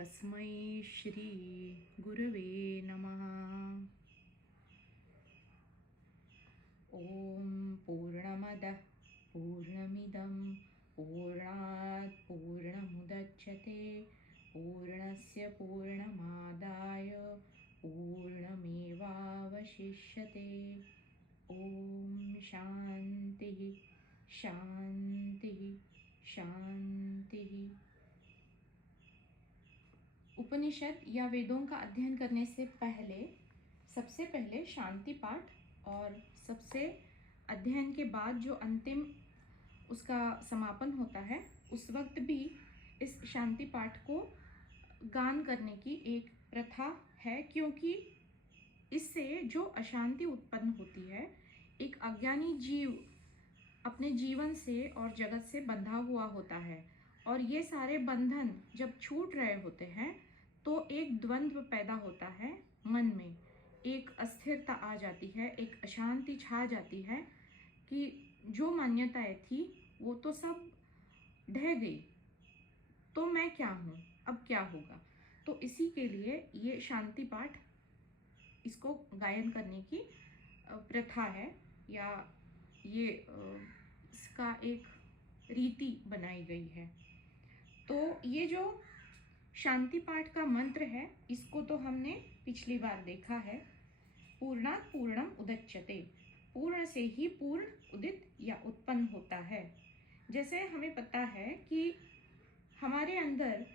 तस्मै श्री गुरवे नमः। ॐ पूर्णमदः पूर्णमिदं पूर्णात् पूर्णमुदच्यते पूर्णस्य पूर्णमादाय पूर्णमेवावशिष्यते। ॐ शान्तिः शान्तिः शान्तिः। उपनिषद या वेदों का अध्ययन करने से पहले सबसे पहले शांति पाठ और सबसे अध्ययन के बाद जो अंतिम उसका समापन होता है उस वक्त भी इस शांति पाठ को गान करने की एक प्रथा है, क्योंकि इससे जो अशांति उत्पन्न होती है, एक अज्ञानी जीव अपने जीवन से और जगत से बंधा हुआ होता है और ये सारे बंधन जब छूट रहे होते हैं तो एक द्वंद्व पैदा होता है मन में, एक अस्थिरता आ जाती है, एक अशांति छा जाती है कि जो मान्यताएं थी वो तो सब ढह गई, तो मैं क्या हूँ, अब क्या होगा। तो इसी के लिए ये शांति पाठ, इसको गायन करने की प्रथा है या ये इसका एक रीति बनाई गई है। तो ये जो शांति पाठ का मंत्र है इसको तो हमने पिछली बार देखा है। पूर्णात् पूर्णम उदच्यते, पूर्ण से ही पूर्ण उदित या उत्पन्न होता है। जैसे हमें पता है कि हमारे अंदर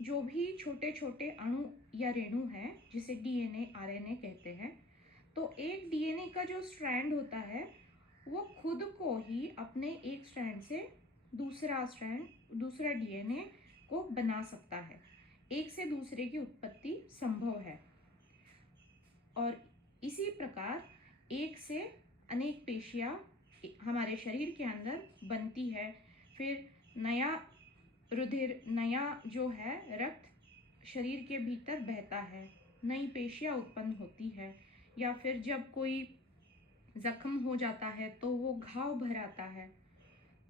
जो भी छोटे छोटे अणु या रेणु हैं, जिसे डीएनए आरएनए कहते हैं, तो एक डीएनए का जो स्ट्रैंड होता है वो खुद को ही अपने एक स्ट्रैंड से दूसरा डीएनए को बना सकता है। एक से दूसरे की उत्पत्ति संभव है और इसी प्रकार एक से अनेक पेशियां हमारे शरीर के अंदर बनती है। फिर नया रुधिर, नया जो है रक्त शरीर के भीतर बहता है, नई पेशियां उत्पन्न होती है, या फिर जब कोई जख्म हो जाता है तो वो घाव भर आता है।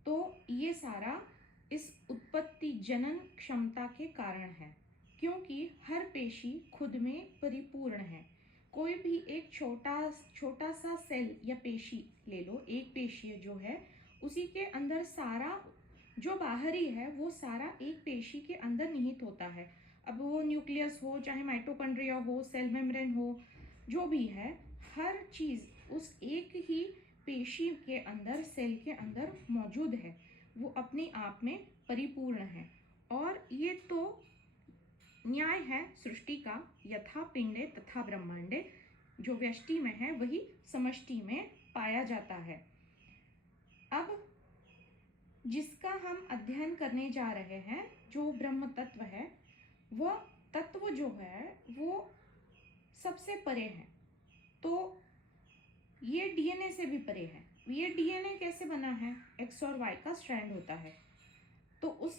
तो ये सारा इस उत्पत्ति जनन क्षमता के कारण है, क्योंकि हर पेशी खुद में परिपूर्ण है। कोई भी एक छोटा सा सेल या पेशी ले लो, एक पेशी जो है उसी के अंदर सारा जो बाहरी है वो सारा एक पेशी के अंदर निहित होता है। अब वो न्यूक्लियस हो, चाहे माइटोकॉन्ड्रिया हो, सेल मेम्ब्रेन हो, जो भी है, हर चीज उस एक ही पेशी के अंदर, सेल के अंदर मौजूद है। वो अपने आप में परिपूर्ण है। और ये तो न्याय है सृष्टि का, यथा पिंडे तथा ब्रह्मांडे, जो व्यष्टि में है वही समष्टि में पाया जाता है। अब जिसका हम अध्ययन करने जा रहे हैं, जो ब्रह्म तत्व है, वह तत्व जो है वो सबसे परे है। तो ये डीएनए से भी परे है। ये डीएनए कैसे बना है? एक्स और वाई का स्ट्रैंड होता है, तो उस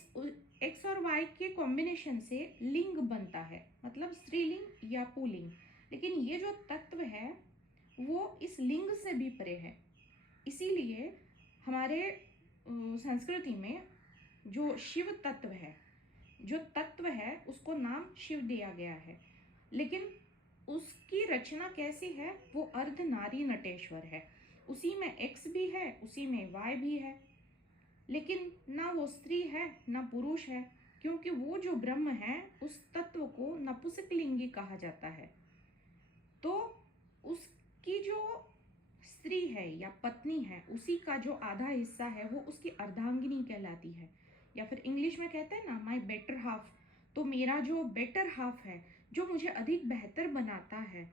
एक्स और वाई के कॉम्बिनेशन से लिंग बनता है, मतलब स्त्रीलिंग या पुल्लिंग। लेकिन ये जो तत्व है वो इस लिंग से भी परे है। इसीलिए हमारे संस्कृति में जो शिव तत्व है, जो तत्व है, उसको नाम शिव दिया गया है। लेकिन उसकी रचना कैसी है? वो अर्ध नारी नटेश्वर है। उसी में एक्स भी है, उसी में वाई भी है, लेकिन ना वो स्त्री है ना पुरुष है, क्योंकि वो जो ब्रह्म है उस तत्व को नपुंसकलिंगी कहा जाता है। तो उसकी जो स्त्री है या पत्नी है, उसी का जो आधा हिस्सा है वो उसकी अर्धांगिनी कहलाती है, या फिर इंग्लिश में कहते हैं ना, माई बेटर हाफ। तो मेरा जो बेटर हाफ है, जो मुझे अधिक बेहतर बनाता है,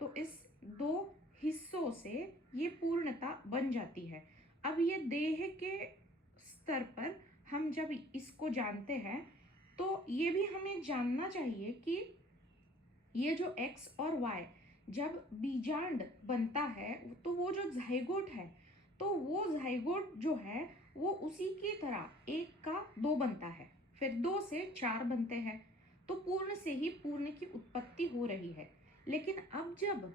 तो इस दो हिस्सों से ये पूर्णता बन जाती है। अब ये देह के स्तर पर हम जब इसको जानते हैं तो ये भी हमें जानना चाहिए कि ये जो एक्स और वाई जब बीजांड बनता है तो वो जो जाइगोट है, तो वो जाइगोट जो है वो उसी की तरह एक का दो बनता है, फिर दो से चार बनते हैं। तो पूर्ण से ही पूर्ण की उत्पत्ति हो रही है। लेकिन अब जब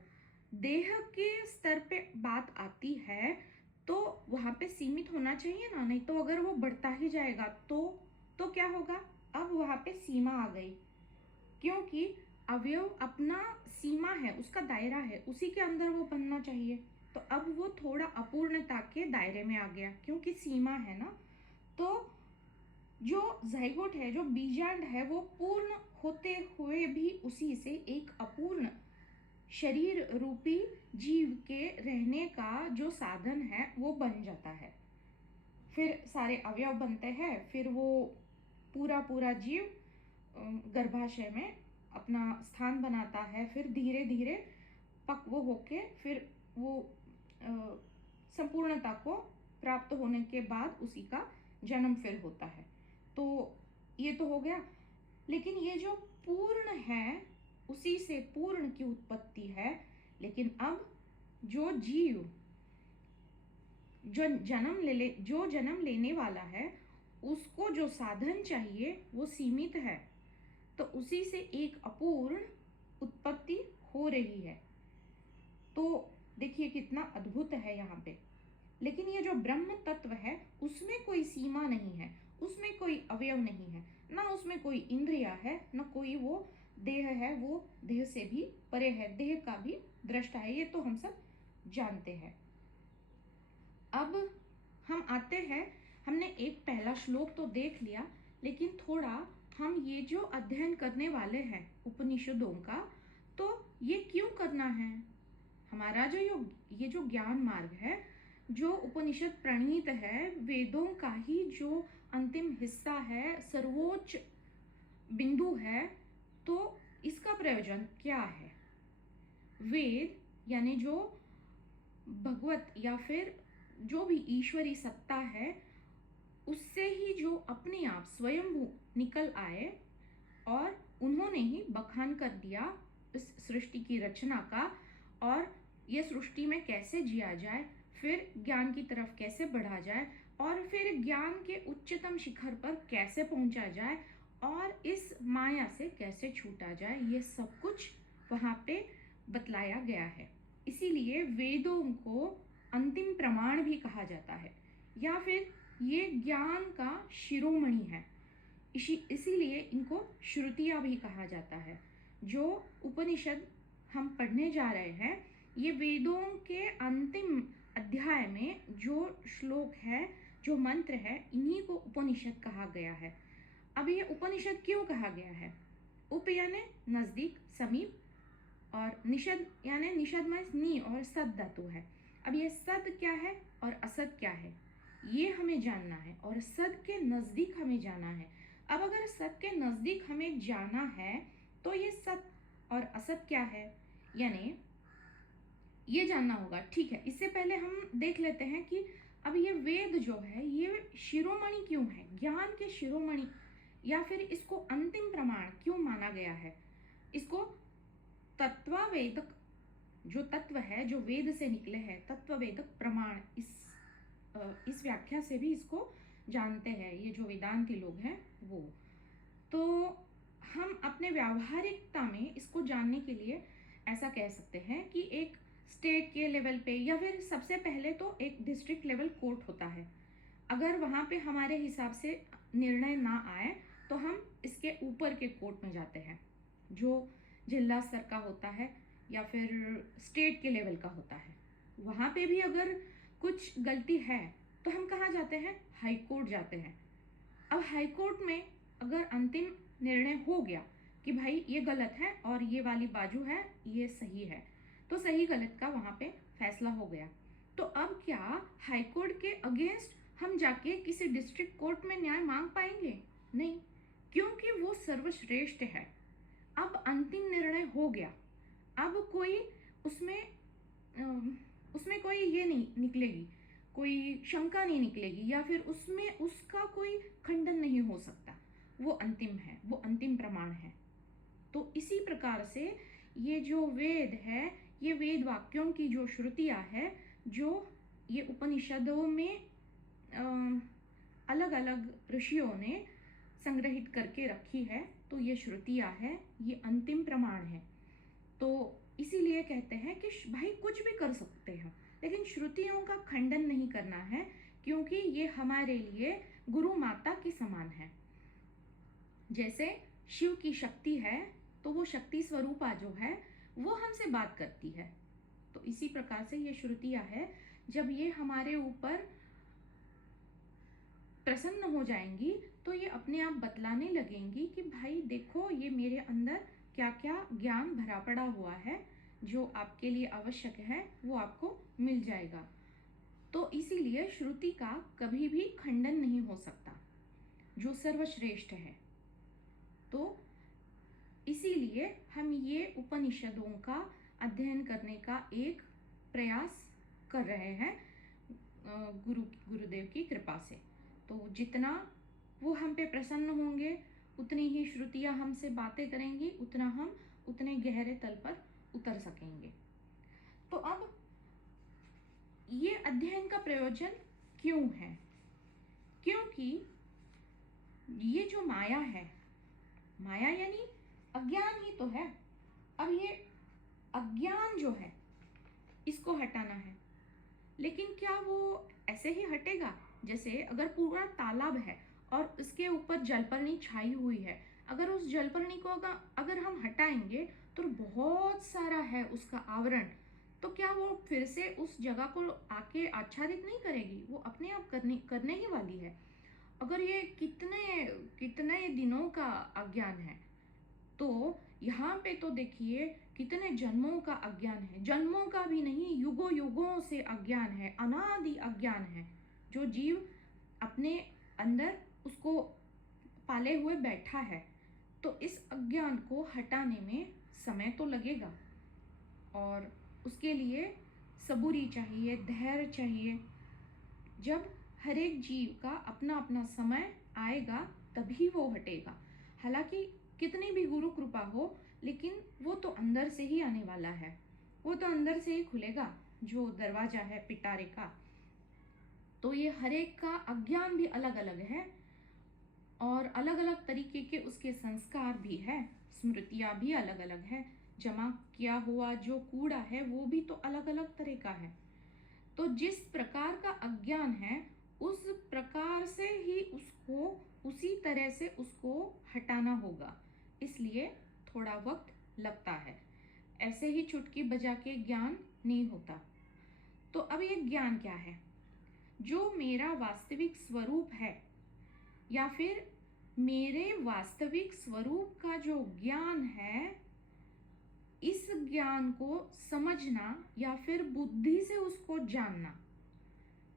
देह के स्तर पे बात आती है तो वहां पे सीमित होना चाहिए ना, नहीं तो अगर वो बढ़ता ही जाएगा तो क्या होगा? अब वहां पे सीमा आ गई। क्योंकि अवयव अपना सीमा है, उसका दायरा है, उसी के अंदर वो बनना चाहिए। तो अब वो थोड़ा अपूर्णता के दायरे में आ गया, क्योंकि सीमा है ना। तो जो जाइगोट है, जो बीजांड है, वो पूर्ण होते हुए भी उसी से एक अपूर्ण शरीर रूपी जीव के रहने का जो साधन है वो बन जाता है। फिर सारे अवयव बनते हैं, फिर वो पूरा पूरा जीव गर्भाशय में अपना स्थान बनाता है, फिर धीरे धीरे पक्व होके फिर वो संपूर्णता को प्राप्त होने के बाद उसी का जन्म फिर होता है। तो ये तो हो गया। लेकिन ये जो पूर्ण है, उसी से पूर्ण की उत्पत्ति है। लेकिन अब जो जीव जो जन्म लेने वाला है, उसको जो साधन चाहिए वो सीमित है। तो उसी से एक अपूर्ण उत्पत्ति हो रही है। तो देखिए कितना अद्भुत है यहाँ पे। लेकिन ये जो ब्रह्म तत्व है, उसमें कोई सीमा नहीं है, उसमें कोई अवयव नहीं है, ना उसमें कोई इंद्रिया है, ना कोई वो देह है, वो देह से भी परे है, देह का भी दृष्टा है। ये तो हम सब जानते हैं। अब हम आते हैं, हमने एक पहला श्लोक तो देख लिया, लेकिन थोड़ा हम ये जो अध्ययन करने वाले हैं उपनिषदों का, तो ये क्यों करना है? हमारा जो ये जो ज्ञान मार्ग है, जो उपनिषद प्रणीत है, वेदों का ही जो अंतिम हिस्सा है, सर्वोच्च बिंदु है, तो इसका प्रयोजन क्या है? वेद यानी जो भगवत या फिर जो भी ईश्वरी सत्ता है, उससे ही जो अपने आप स्वयंभू निकल आए और उन्होंने ही बखान कर दिया इस सृष्टि की रचना का, और ये सृष्टि में कैसे जिया जाए, फिर ज्ञान की तरफ कैसे बढ़ा जाए, और फिर ज्ञान के उच्चतम शिखर पर कैसे पहुंचा जाए, और इस माया से कैसे छूटा जाए, ये सब कुछ वहाँ पे बतलाया गया है। इसीलिए वेदों को अंतिम प्रमाण भी कहा जाता है, या फिर ये ज्ञान का शिरोमणि है। इसीलिए इनको श्रुतियाँ भी कहा जाता है। जो उपनिषद हम पढ़ने जा रहे हैं, ये वेदों के अंतिम अध्याय में जो श्लोक है, जो मंत्र है, इन्हीं को उपनिषद कहा गया है। अब ये उपनिषद क्यों कहा गया है? उप यानी नजदीक, समीप, और निषद यानी निषद में नी और सद धातु है। अब ये सद क्या है और असद क्या है, ये हमें जानना है, और सद के नजदीक हमें जाना है। अब अगर सत के नजदीक हमें जाना है, तो ये सत और असत क्या है, यानी ये जानना होगा। ठीक है, इससे पहले हम देख लेते हैं कि अब ये वेद जो है, ये शिरोमणि क्यों है, ज्ञान के शिरोमणि, या फिर इसको अंतिम प्रमाण क्यों माना गया है? इसको तत्ववेदक जो तत्व है, जो वेद से निकले हैं, तत्ववेदक प्रमाण, इस व्याख्या से भी इसको जानते हैं ये जो वेदांती लोग हैं वो। तो हम अपने व्यावहारिकता में इसको जानने के लिए ऐसा कह सकते हैं कि एक स्टेट के लेवल पे, या फिर सबसे पहले तो एक डिस्ट्रिक्ट लेवल कोर्ट होता है। अगर वहाँ पे हमारे हिसाब से निर्णय ना आए, तो हम इसके ऊपर के कोर्ट में जाते हैं, जो जिला स्तर का होता है या फिर स्टेट के लेवल का होता है। वहाँ पे भी अगर कुछ गलती है, तो हम कहाँ जाते हैं? हाई कोर्ट जाते हैं। अब हाई कोर्ट में अगर अंतिम निर्णय हो गया कि भाई ये गलत है और ये वाली बाजू है ये सही है, तो सही गलत का वहाँ पे फैसला हो गया। तो अब क्या हाई कोर्ट के अगेंस्ट हम जाके किसी डिस्ट्रिक्ट कोर्ट में न्याय मांग पाएंगे? नहीं, क्योंकि वो सर्वश्रेष्ठ है। अब अंतिम निर्णय हो गया, अब कोई उसमें कोई ये नहीं निकलेगी, कोई शंका नहीं निकलेगी, या फिर उसमें उसका कोई खंडन नहीं हो सकता। वो अंतिम है, वो अंतिम प्रमाण है। तो इसी प्रकार से ये जो वेद है, ये वेद वाक्यों की जो श्रुतियाँ है, जो ये उपनिषदों में अलग अलग ऋषियों ने संग्रहित करके रखी है, तो ये श्रुतियाँ है, ये अंतिम प्रमाण है। तो इसीलिए कहते हैं कि भाई कुछ भी कर सकते हैं, लेकिन श्रुतियों का खंडन नहीं करना है, क्योंकि ये हमारे लिए गुरु माता के समान है। जैसे शिव की शक्ति है, तो वो शक्ति स्वरूपा जो है वो हमसे बात करती है। तो इसी प्रकार से ये श्रुतियाँ है, जब ये हमारे ऊपर प्रसन्न हो जाएंगी तो ये अपने आप बतलाने लगेंगी कि भाई देखो, ये मेरे अंदर क्या क्या ज्ञान भरा पड़ा हुआ है, जो आपके लिए आवश्यक है वो आपको मिल जाएगा। तो इसीलिए श्रुति का कभी भी खंडन नहीं हो सकता, जो सर्वश्रेष्ठ है। तो इसीलिए हम ये उपनिषदों का अध्ययन करने का एक प्रयास कर रहे हैं गुरुदेव की कृपा से। तो जितना वो हम पे प्रसन्न होंगे, उतनी ही श्रुतियाँ हमसे बातें करेंगी, उतना हम उतने गहरे तल पर उतर सकेंगे। तो अब ये अध्ययन का प्रयोजन क्यों है? क्योंकि ये जो माया है, माया यानी अज्ञान ही तो है। अब ये अज्ञान जो है इसको हटाना है, लेकिन क्या वो ऐसे ही हटेगा? जैसे अगर पूरा तालाब है और उसके ऊपर जलपर्णी छाई हुई है, अगर उस जलपर्णी को अगर हम हटाएंगे तो बहुत सारा है उसका आवरण, तो क्या वो फिर से उस जगह को आके आच्छादित नहीं करेगी? वो अपने आप करने ही वाली है। अगर ये कितने कितने दिनों का अज्ञान है, तो यहाँ पे तो देखिए कितने जन्मों का अज्ञान है। जन्मों का भी नहीं, युगों युगों से अज्ञान है, अनादि अज्ञान है, जो जीव अपने अंदर उसको पाले हुए बैठा है। तो इस अज्ञान को हटाने में समय तो लगेगा, और उसके लिए सबूरी चाहिए, धैर्य चाहिए। जब हर एक जीव का अपना अपना समय आएगा तभी वो हटेगा। हालांकि कितनी भी गुरु कृपा हो, लेकिन वो तो अंदर से ही आने वाला है, वो तो अंदर से ही खुलेगा जो दरवाजा है पिटारे का। तो ये हर एक का अज्ञान भी अलग अलग है, और अलग अलग तरीके के उसके संस्कार भी है, स्मृतियाँ भी अलग अलग है, जमा किया हुआ जो कूड़ा है वो भी तो अलग अलग तरह का है। तो जिस प्रकार का अज्ञान है, उस प्रकार से ही उसको, उसी तरह से उसको हटाना होगा। इसलिए थोड़ा वक्त लगता है, ऐसे ही चुटकी बजा के ज्ञान नहीं होता। तो अब ये ज्ञान क्या है? जो मेरा वास्तविक स्वरूप है, या फिर मेरे वास्तविक स्वरूप का जो ज्ञान है, इस ज्ञान को समझना या फिर बुद्धि से उसको जानना,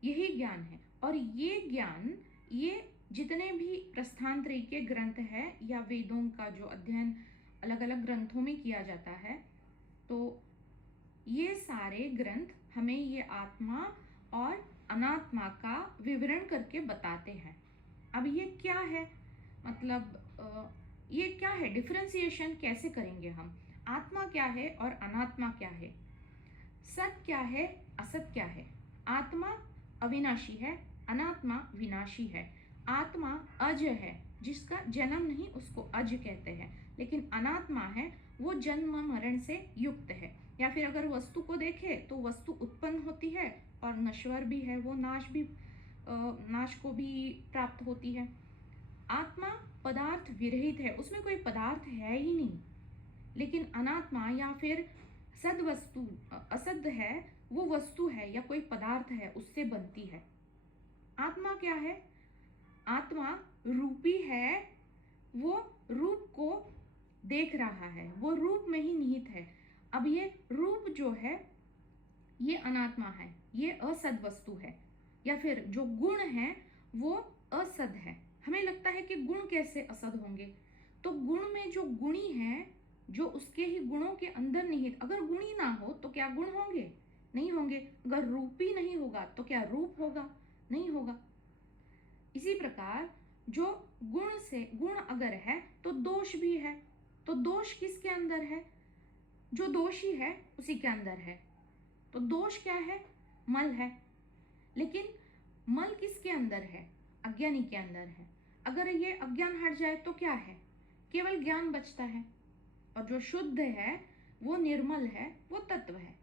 यही ज्ञान है। और ये ज्ञान, ये जितने भी प्रस्थानत्रयी के ग्रंथ है या वेदों का जो अध्ययन अलग अलग ग्रंथों में किया जाता है, तो ये सारे ग्रंथ हमें ये आत्मा और अनात्मा का विवरण करके बताते हैं। अब ये क्या है, मतलब ये क्या है, डिफरेंशिएशन कैसे करेंगे हम? आत्मा क्या है और अनात्मा क्या है? सत क्या है, असत क्या है? आत्मा अविनाशी है, अनात्मा विनाशी है। आत्मा अज है, जिसका जन्म नहीं उसको अज कहते हैं, लेकिन अनात्मा है वो जन्म मरण से युक्त है। या फिर अगर वस्तु को देखे तो वस्तु उत्पन्न होती है और नश्वर भी है, वो नाश को भी प्राप्त होती है। आत्मा पदार्थ विरहित है, उसमें कोई पदार्थ है ही नहीं। लेकिन अनात्मा या फिर सद वस्तु, असद है, वो वस्तु है या कोई पदार्थ है, उससे बनती है। आत्मा क्या है? आत्मा रूपी है, वो रूप को देख रहा है, वो रूप में ही निहित है। अब ये रूप जो है ये अनात्मा है, ये असद वस्तु है। या फिर जो गुण है वो असद है। हमें लगता है कि गुण कैसे असद होंगे? तो गुण में जो गुणी है, जो उसके ही गुणों के अंदर निहित, अगर गुणी ना हो तो क्या गुण होंगे? नहीं होंगे। अगर रूपी नहीं होगा तो क्या रूप होगा? नहीं होगा। इसी प्रकार जो गुण से, गुण अगर है तो दोष भी है। तो दोष किसके अंदर है? जो दोषी है उसी के अंदर है। तो दोष क्या है? मल है। लेकिन मल किसके अंदर है? अज्ञानी के अंदर है। अगर ये अज्ञान हट जाए तो क्या है? केवल ज्ञान बचता है, और जो शुद्ध है, वो निर्मल है, वो तत्व है।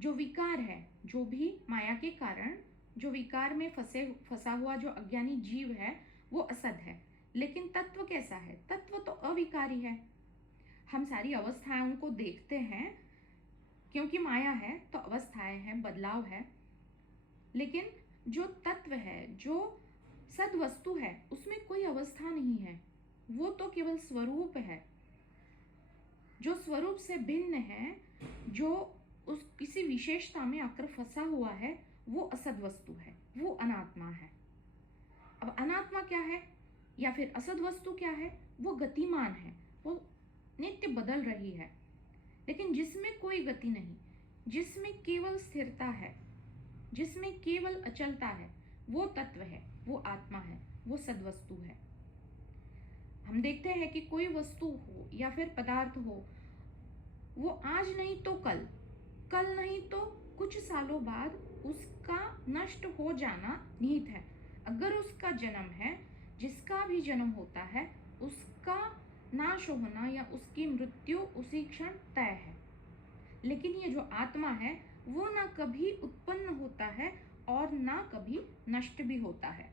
जो विकार है, जो भी माया के कारण जो विकार में फंसा हुआ जो अज्ञानी जीव है, वो असद है। लेकिन तत्व कैसा है? तत्व तो अविकारी है। हम सारी अवस्थाओं को देखते हैं, क्योंकि माया है तो अवस्थाएं हैं, बदलाव है। लेकिन जो तत्व है, जो सद वस्तु है, उसमें कोई अवस्था नहीं है। वो तो केवल स्वरूप है, जो स्वरूप से भिन्न है, जो उस किसी विशेषता में आकर फंसा हुआ है, वो असद वस्तु है, वो अनात्मा है। अब अनात्मा क्या है या फिर असद वस्तु क्या है? वो गतिमान है, वो नित्य बदल रही है। लेकिन जिसमें कोई गति नहीं, जिसमें केवल स्थिरता है, जिसमें केवल अचलता है, वो तत्व है, वो आत्मा है, वो सद्वस्तु है। हम देखते हैं कि कोई वस्तु हो या फिर पदार्थ हो, वो आज नहीं तो कल, कल नहीं तो कुछ सालों बाद उसका नष्ट हो जाना निहित है। अगर उसका जन्म है, जिसका भी जन्म होता है, उसका नाश होना या उसकी मृत्यु उसी क्षण तय है। लेकिन ये जो आत्मा है, वो ना कभी उत्पन्न होता है और ना कभी नष्ट भी होता है,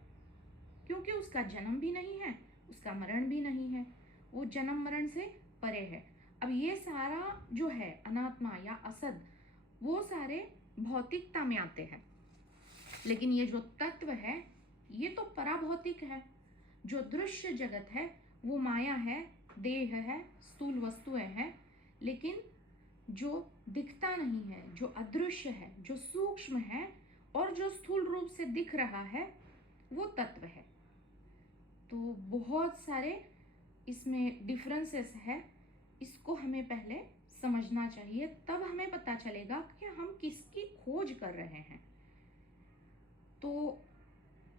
क्योंकि उसका जन्म भी नहीं है, उसका मरण भी नहीं है, वो जन्म मरण से परे है। अब ये सारा जो है अनात्मा या असद, वो सारे भौतिकता में आते हैं। लेकिन ये जो तत्व है, ये तो पराभौतिक है। जो दृश्य जगत है वो माया है, देह है, स्थूल वस्तुएं हैं। लेकिन जो दिखता नहीं है, जो अदृश्य है, जो सूक्ष्म है और जो स्थूल रूप से दिख रहा है, वो तत्व है। तो बहुत सारे इसमें डिफरेंसेस है, इसको हमें पहले समझना चाहिए, तब हमें पता चलेगा कि हम किसकी खोज कर रहे हैं। तो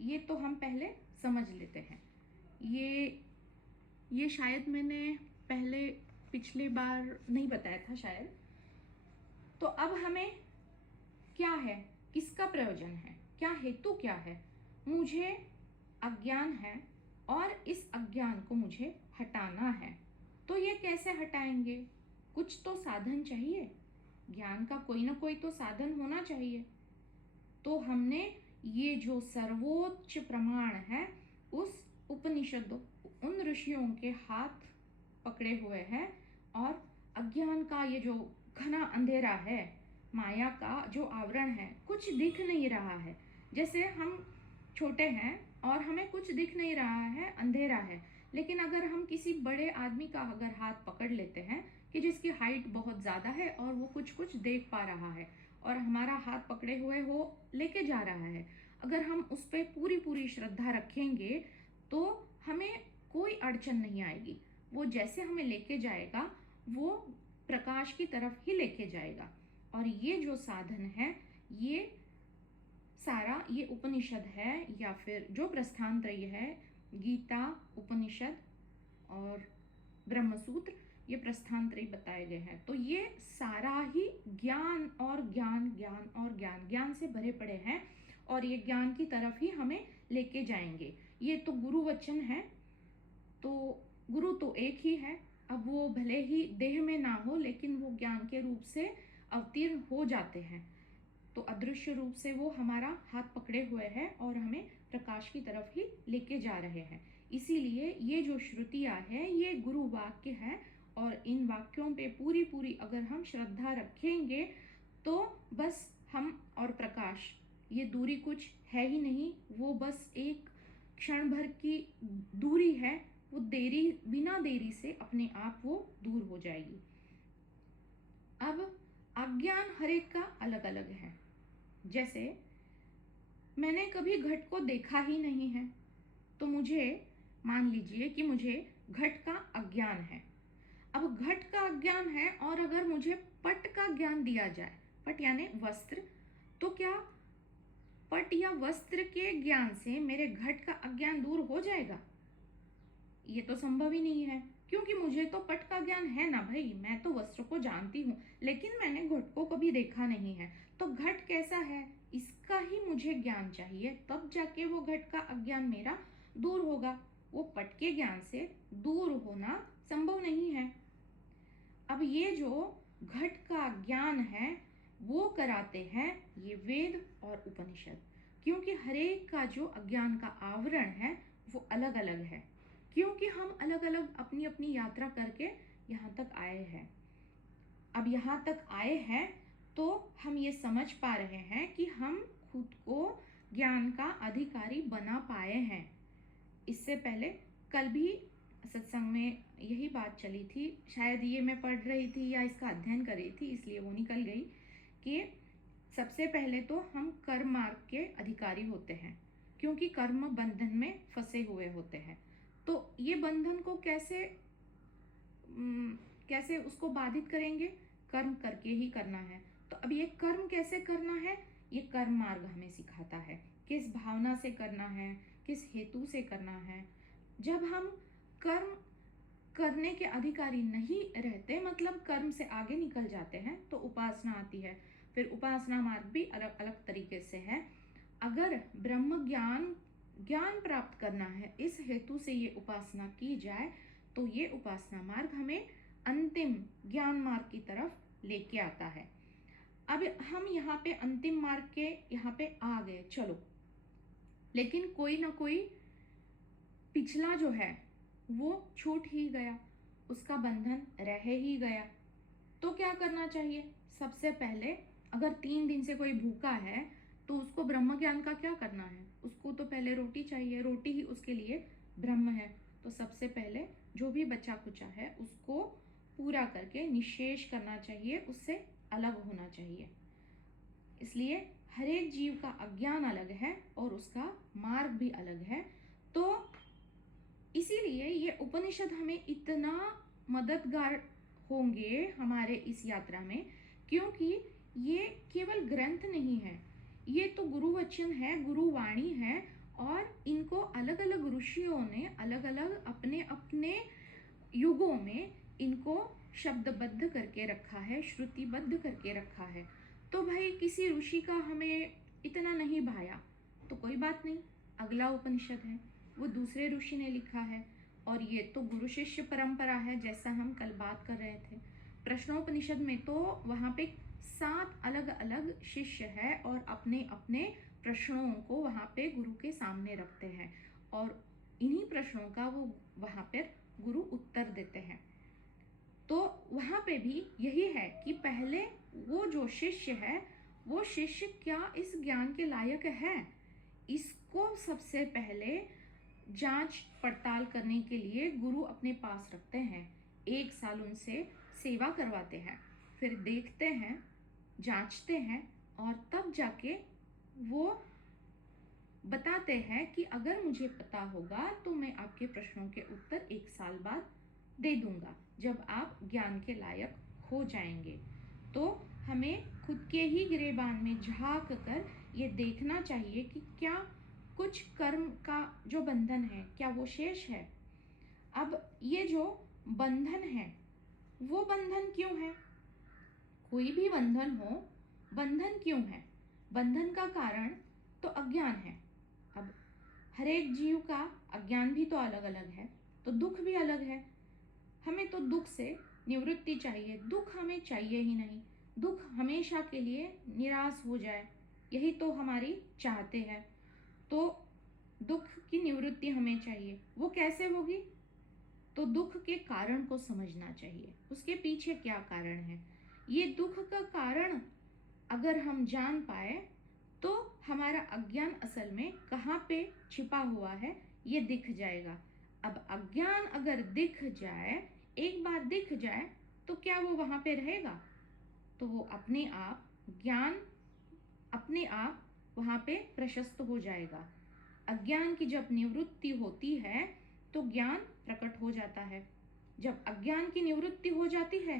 ये तो हम पहले समझ लेते हैं। ये शायद मैंने पहले पिछले बार नहीं बताया था शायद। तो अब हमें क्या है, किसका प्रयोजन है, क्या हेतु क्या है? मुझे अज्ञान है और इस अज्ञान को मुझे हटाना है। तो ये कैसे हटाएंगे? कुछ तो साधन चाहिए, ज्ञान का कोई ना कोई तो साधन होना चाहिए। तो हमने ये जो सर्वोच्च प्रमाण है, उस उपनिषद, उन ऋषियों के हाथ पकड़े हुए हैं और अज्ञान का ये जो घना अंधेरा है, माया का जो आवरण है, कुछ दिख नहीं रहा है। जैसे हम छोटे हैं और हमें कुछ दिख नहीं रहा है, अंधेरा है। लेकिन अगर हम किसी बड़े आदमी का अगर हाथ पकड़ लेते हैं कि जिसकी हाइट बहुत ज़्यादा है और वो कुछ कुछ देख पा रहा है और हमारा हाथ पकड़े हुए वो लेके जा रहा है, अगर हम उस पर पूरी पूरी श्रद्धा रखेंगे तो हमें कोई अड़चन नहीं आएगी। वो जैसे हमें लेके जाएगा, वो प्रकाश की तरफ ही लेके जाएगा। और ये जो साधन है, ये सारा ये उपनिषद है या फिर जो प्रस्थानत्रय है, गीता, उपनिषद और ब्रह्मसूत्र, ये प्रस्थानत्रय बताए गए हैं। तो ये सारा ही ज्ञान और ज्ञान, ज्ञान और ज्ञान, ज्ञान से भरे पड़े हैं और ये ज्ञान की तरफ ही हमें लेके जाएंगे। ये तो गुरु वचन है, तो गुरु तो एक ही है। अब वो भले ही देह में ना हो, लेकिन वो ज्ञान के रूप से अवतीर्ण हो जाते हैं। तो अदृश्य रूप से वो हमारा हाथ पकड़े हुए हैं और हमें प्रकाश की तरफ ही लेके जा रहे हैं। इसीलिए ये जो श्रुतियाँ है, ये गुरु वाक्य है और इन वाक्यों पे पूरी पूरी अगर हम श्रद्धा रखेंगे तो बस हम और प्रकाश, ये दूरी कुछ है ही नहीं, वो बस एक क्षण भर की दूरी है। वो देरी, बिना देरी से अपने आप वो दूर हो जाएगी। अब अज्ञान हर एक का अलग अलग है। जैसे मैंने कभी घट को देखा ही नहीं है, तो मुझे, मान लीजिए कि मुझे घट का अज्ञान है। अब घट का अज्ञान है और अगर मुझे पट का ज्ञान दिया जाए, पट यानी वस्त्र, तो क्या पट या वस्त्र के ज्ञान से मेरे घट का अज्ञान दूर हो जाएगा? ये तो संभव ही नहीं है, क्योंकि मुझे तो पट का ज्ञान है ना भाई, मैं तो वस्त्र को जानती हूँ, लेकिन मैंने घट को कभी देखा नहीं है। तो घट कैसा है, इसका ही मुझे ज्ञान चाहिए, तब जाके वो घट का अज्ञान मेरा दूर होगा। वो पट के ज्ञान से दूर होना संभव नहीं है। अब ये जो घट का ज्ञान है, वो कराते हैं ये वेद और उपनिषद, क्योंकि हरेक का जो अज्ञान का आवरण है वो अलग अलग है, क्योंकि हम अलग अलग अपनी अपनी यात्रा करके यहाँ तक आए हैं। अब यहाँ तक आए हैं तो हम ये समझ पा रहे हैं कि हम खुद को ज्ञान का अधिकारी बना पाए हैं। इससे पहले कल भी सत्संग में यही बात चली थी, शायद ये मैं पढ़ रही थी या इसका अध्ययन कर रही थी इसलिए वो निकल गई, कि सबसे पहले तो हम कर्म मार्ग के अधिकारी होते हैं, क्योंकि कर्म बंधन में फंसे हुए होते हैं। तो ये बंधन को कैसे उसको बाधित करेंगे? कर्म करके ही करना है। तो अब ये कर्म कैसे करना है, ये कर्म मार्ग हमें सिखाता है। किस भावना से करना है, किस हेतु से करना है। जब हम कर्म करने के अधिकारी नहीं रहते, मतलब कर्म से आगे निकल जाते हैं, तो उपासना आती है। फिर उपासना मार्ग भी अलग अलग तरीके से है। अगर ब्रह्म ज्ञान प्राप्त करना है, इस हेतु से ये उपासना की जाए, तो ये उपासना मार्ग हमें अंतिम ज्ञान मार्ग की तरफ लेके आता है। अब हम यहाँ पे अंतिम मार्ग के यहाँ पे आ गए, चलो, लेकिन कोई ना कोई पिछला जो है वो छूट ही गया, उसका बंधन रह ही गया। तो क्या करना चाहिए? सबसे पहले अगर 3 दिन से कोई भूखा है तो उसको ब्रह्म ज्ञान का क्या करना है? उसको तो पहले रोटी चाहिए, रोटी ही उसके लिए ब्रह्म है। तो सबसे पहले जो भी बचा कुचा है उसको पूरा करके निशेष करना चाहिए, उससे अलग होना चाहिए। इसलिए हर एक जीव का अज्ञान अलग है और उसका मार्ग भी अलग है। तो इसीलिए ये उपनिषद हमें इतना मददगार होंगे हमारे इस यात्रा में, क्योंकि ये केवल ग्रंथ नहीं है, ये तो गुरु वचन है, गुरु वाणी है। और इनको अलग अलग ऋषियों ने अलग अलग अपने अपने युगों में इनको शब्दबद्ध करके रखा है, श्रुतिबद्ध करके रखा है। तो भाई किसी ऋषि का हमें इतना नहीं भाया तो कोई बात नहीं, अगला उपनिषद है वो दूसरे ऋषि ने लिखा है, और ये तो गुरु शिष्य परंपरा है, जैसा हम कल बात कर रहे थे। प्रश्नोपनिषद में तो वहाँ पे 7 अलग अलग शिष्य है और अपने अपने प्रश्नों को वहाँ पे गुरु के सामने रखते हैं, और इन्हीं प्रश्नों का वो वहाँ पर गुरु उत्तर देते हैं। तो वहाँ पे भी यही है कि पहले वो जो शिष्य है, वो शिष्य क्या इस ज्ञान के लायक है, इसको सबसे पहले जांच पड़ताल करने के लिए गुरु अपने पास रखते हैं। 1 साल उनसे सेवा करवाते हैं, फिर देखते हैं, जांचते हैं, और तब जाके वो बताते हैं कि अगर मुझे पता होगा तो मैं आपके प्रश्नों के उत्तर 1 साल बाद दे दूंगा, जब आप ज्ञान के लायक हो जाएंगे। तो हमें खुद के ही गिरेबान में झांक कर ये देखना चाहिए कि क्या कुछ कर्म का जो बंधन है क्या वो शेष है। अब ये जो बंधन है वो बंधन क्यों है? कोई भी बंधन हो, बंधन क्यों है? बंधन का कारण तो अज्ञान है। अब हर एक जीव का अज्ञान भी तो अलग अलग है, तो दुख भी अलग है। हमें तो दुख से निवृत्ति चाहिए, दुख हमें चाहिए ही नहीं, दुख हमेशा के लिए निराश हो जाए, यही तो हमारी चाहते हैं। तो दुख की निवृत्ति हमें चाहिए, वो कैसे होगी? तो दुख के कारण को समझना चाहिए, उसके पीछे क्या कारण है। ये दुख का कारण अगर हम जान पाए तो हमारा अज्ञान असल में कहाँ पे छिपा हुआ है ये दिख जाएगा। अब अज्ञान अगर दिख जाए, एक बार दिख जाए, तो क्या वो वहां पे रहेगा? तो वो अपने आप ज्ञान अपने आप वहां पे प्रशस्त हो जाएगा। अज्ञान की जब निवृत्ति होती है तो ज्ञान प्रकट हो जाता है। जब अज्ञान की निवृत्ति हो जाती है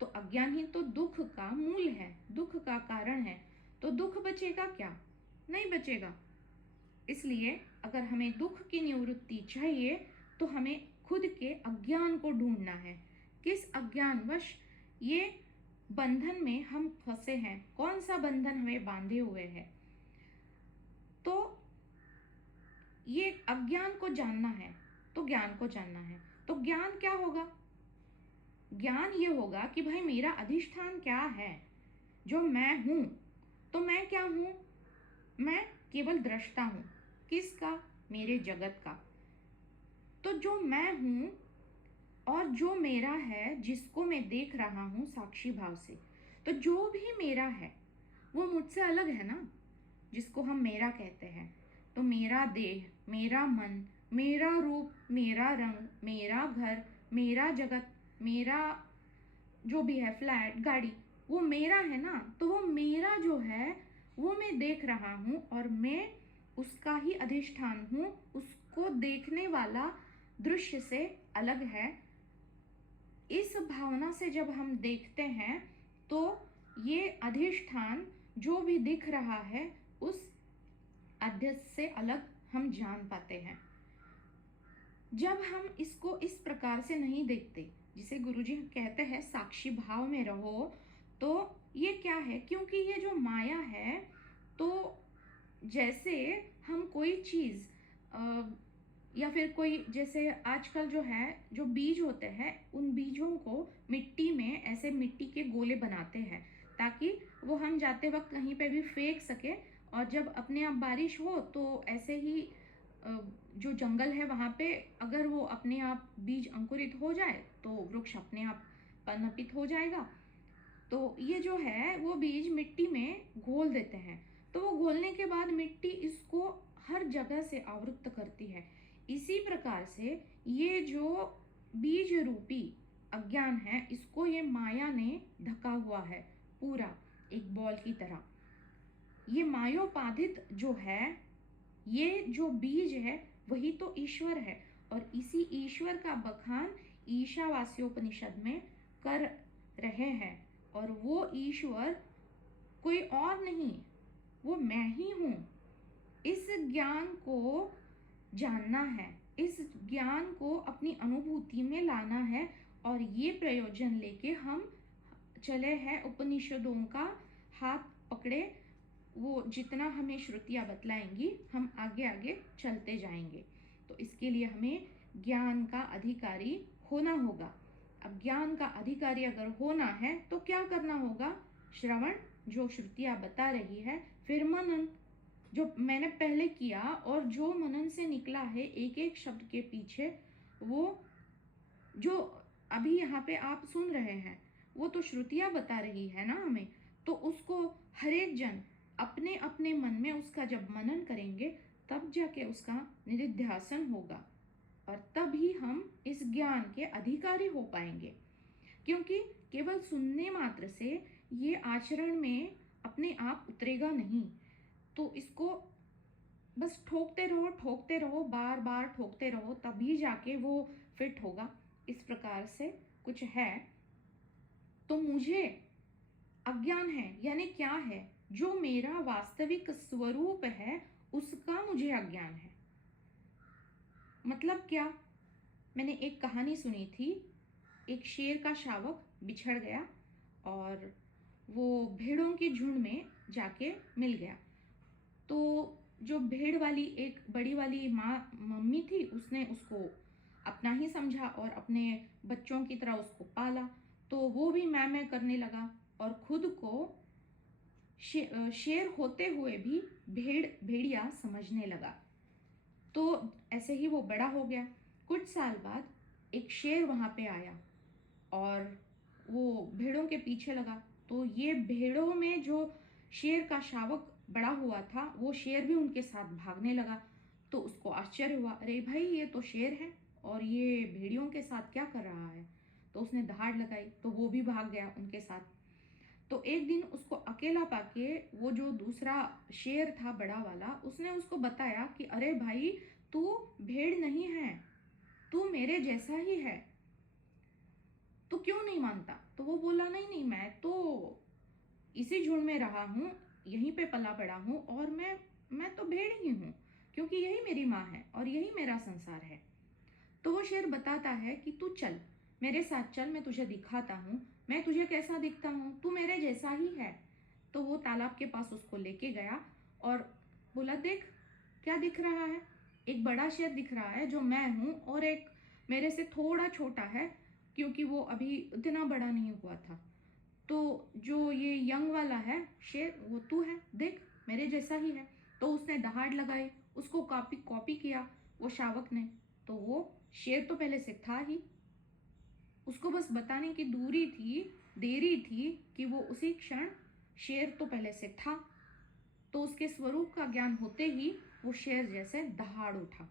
तो अज्ञान ही तो दुख का मूल है, दुख का कारण है। तो दुख बचेगा क्या? नहीं बचेगा। इसलिए अगर हमें दुख की निवृत्ति चाहिए तो हमें खुद के अज्ञान को ढूंढना है। किस अज्ञानवश ये बंधन में हम फंसे हैं, कौन सा बंधन हमें बांधे हुए है। तो ये अज्ञान को जानना है, तो ज्ञान को जानना है। तो ज्ञान क्या होगा? ज्ञान ये होगा कि भाई मेरा अधिष्ठान क्या है, जो मैं हूं। तो मैं क्या हूं? मैं केवल दृष्टा हूं। किसका? मेरे जगत का। तो जो मैं हूं और जो मेरा है, जिसको मैं देख रहा हूँ साक्षी भाव से, तो जो भी मेरा है वो मुझसे अलग है ना, जिसको हम मेरा कहते हैं। तो मेरा देह, मेरा मन, मेरा रूप, मेरा रंग, मेरा घर, मेरा जगत, मेरा जो भी है, फ्लैट, गाड़ी, वो मेरा है ना। तो वो मेरा जो है वो मैं देख रहा हूँ और मैं उसका ही अधिष्ठान हूँ। उसको देखने वाला दृश्य से अलग है। इस भावना से जब हम देखते हैं तो ये अधिष्ठान जो भी दिख रहा है उस अध्यस्त से अलग हम जान पाते हैं। जब हम इसको इस प्रकार से नहीं देखते, जिसे गुरुजी कहते हैं साक्षी भाव में रहो, तो ये क्या है, क्योंकि ये जो माया है, तो जैसे हम कोई चीज़ या फिर कोई, जैसे आजकल जो है, जो बीज होते हैं, उन बीजों को मिट्टी में ऐसे मिट्टी के गोले बनाते हैं ताकि वो हम जाते वक्त कहीं पे भी फेंक सके, और जब अपने आप बारिश हो तो ऐसे ही जो जंगल है वहाँ पे अगर वो अपने आप बीज अंकुरित हो जाए तो वृक्ष अपने आप पनपित हो जाएगा। तो ये जो है वो बीज मिट्टी में घोल देते हैं, तो वो घोलने के बाद मिट्टी इसको हर जगह से आवृत्त करती है। इसी प्रकार से ये जो बीज रूपी अज्ञान है, इसको ये माया ने ढका हुआ है पूरा, एक बॉल की तरह। ये मायोपाधित जो है, ये जो बीज है वही तो ईश्वर है, और इसी ईश्वर का बखान ईशावास्योपनिषद में कर रहे हैं। और वो ईश्वर कोई और नहीं, वो मैं ही हूँ। इस ज्ञान को जानना है, इस ज्ञान को अपनी अनुभूति में लाना है, और ये प्रयोजन लेके हम चले हैं उपनिषदों का हाथ पकड़े। वो जितना हमें श्रुतियाँ बतलाएंगी हम आगे आगे चलते जाएंगे। तो इसके लिए हमें ज्ञान का अधिकारी होना होगा। अब ज्ञान का अधिकारी अगर होना है तो क्या करना होगा? श्रवण, जो श्रुतियाँ बता रही है, फिर मनन, जो मैंने पहले किया, और जो मनन से निकला है एक एक शब्द के पीछे, वो जो अभी यहाँ पे आप सुन रहे हैं वो तो श्रुतियाँ बता रही है ना हमें। तो उसको हर एक जन अपने अपने मन में उसका जब मनन करेंगे तब जाके उसका निधिध्यासन होगा, और तभी हम इस ज्ञान के अधिकारी हो पाएंगे। क्योंकि केवल सुनने मात्र से ये आचरण में अपने आप उतरेगा नहीं। तो इसको बस ठोकते रहो, बार बार ठोकते रहो, तभी जाके वो फिट होगा। इस प्रकार से कुछ है। तो मुझे अज्ञान है यानी क्या है? जो मेरा वास्तविक स्वरूप है उसका मुझे अज्ञान है। मतलब क्या? मैंने एक कहानी सुनी थी। एक शेर का शावक बिछड़ गया और वो भेड़ों के झुंड में जाके मिल गया। तो जो भेड़ वाली एक बड़ी वाली माँ मम्मी थी, उसने उसको अपना ही समझा और अपने बच्चों की तरह उसको पाला। तो वो भी मैं करने लगा और खुद को शेर होते हुए भी भेड़िया समझने लगा। तो ऐसे ही वो बड़ा हो गया। कुछ साल बाद एक शेर वहाँ पे आया और वो भेड़ों के पीछे लगा। तो ये भेड़ों में जो शेर का शावक बड़ा हुआ था, वो शेर भी उनके साथ भागने लगा। तो उसको आश्चर्य हुआ, अरे भाई ये तो शेर है और ये भेड़ियों के साथ क्या कर रहा है। तो उसने दहाड़ लगाई तो वो भी भाग गया उनके साथ। तो एक दिन उसको अकेला पाके वो जो दूसरा शेर था बड़ा वाला, उसने उसको बताया कि अरे भाई तू भेड़ नहीं है, तू मेरे जैसा ही है, तो क्यों नहीं मानता? तो वो बोला नहीं नहीं, मैं तो इसी झुंड में रहा हूँ, यहीं पे पला बड़ा हूँ, और मैं तो भेड़ ही हूँ, क्योंकि यही मेरी माँ है और यही मेरा संसार है। तो वो शेर बताता है कि तू चल मेरे साथ चल, मैं तुझे दिखाता हूँ मैं तुझे कैसा दिखता हूँ, तू मेरे जैसा ही है। तो वो तालाब के पास उसको लेके गया और बोला, देख क्या दिख रहा है? एक बड़ा शेर दिख रहा है जो मैं हूँ, और एक मेरे से थोड़ा छोटा है क्योंकि वो अभी इतना बड़ा नहीं हुआ था। तो जो ये यंग वाला है शेर, वो तू है, देख मेरे जैसा ही है। तो उसने दहाड़ लगाई, उसको कॉपी कॉपी किया वो शावक ने। तो वो शेर तो पहले से था ही, उसको बस बताने की देरी थी कि वो उसी क्षण शेर तो पहले से था, तो उसके स्वरूप का ज्ञान होते ही वो शेर जैसे दहाड़ उठा।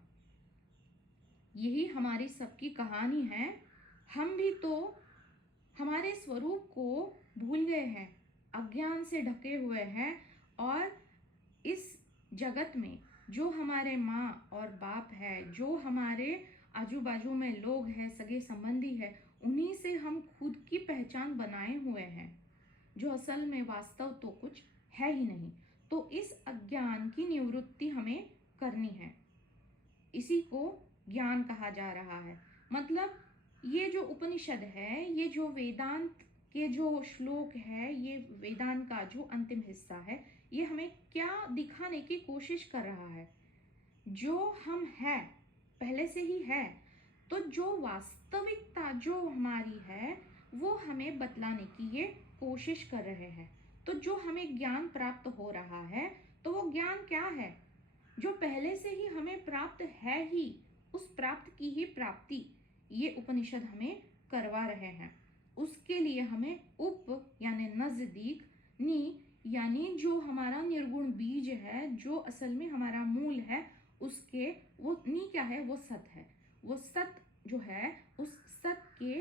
यही हमारी सबकी कहानी है। हम भी तो हमारे स्वरूप को भूल गए हैं, अज्ञान से ढके हुए हैं, और इस जगत में जो हमारे माँ और बाप है, जो हमारे आजू बाजू में लोग हैं, सगे संबंधी है, उन्हीं से हम खुद की पहचान बनाए हुए हैं, जो असल में वास्तव तो कुछ है ही नहीं। तो इस अज्ञान की निवृत्ति हमें करनी है। इसी को ज्ञान कहा जा रहा है। मतलब ये जो उपनिषद है, ये जो वेदांत के जो श्लोक है, ये वेदांत का जो अंतिम हिस्सा है, ये हमें क्या दिखाने की कोशिश कर रहा है? जो हम है पहले से ही है, तो जो वास्तविकता जो हमारी है वो हमें बतलाने की ये कोशिश कर रहे हैं। तो जो हमें ज्ञान प्राप्त हो रहा है, तो वो ज्ञान क्या है? जो पहले से ही हमें प्राप्त है ही, उस प्राप्त की ही प्राप्ति ये उपनिषद हमें करवा रहे हैं। उसके लिए हमें उप यानी नजदीक, नी यानी जो हमारा निर्गुण बीज है, जो असल में हमारा मूल है, उसके वो नी क्या है? वो सत है। वो सत जो है, उस सत के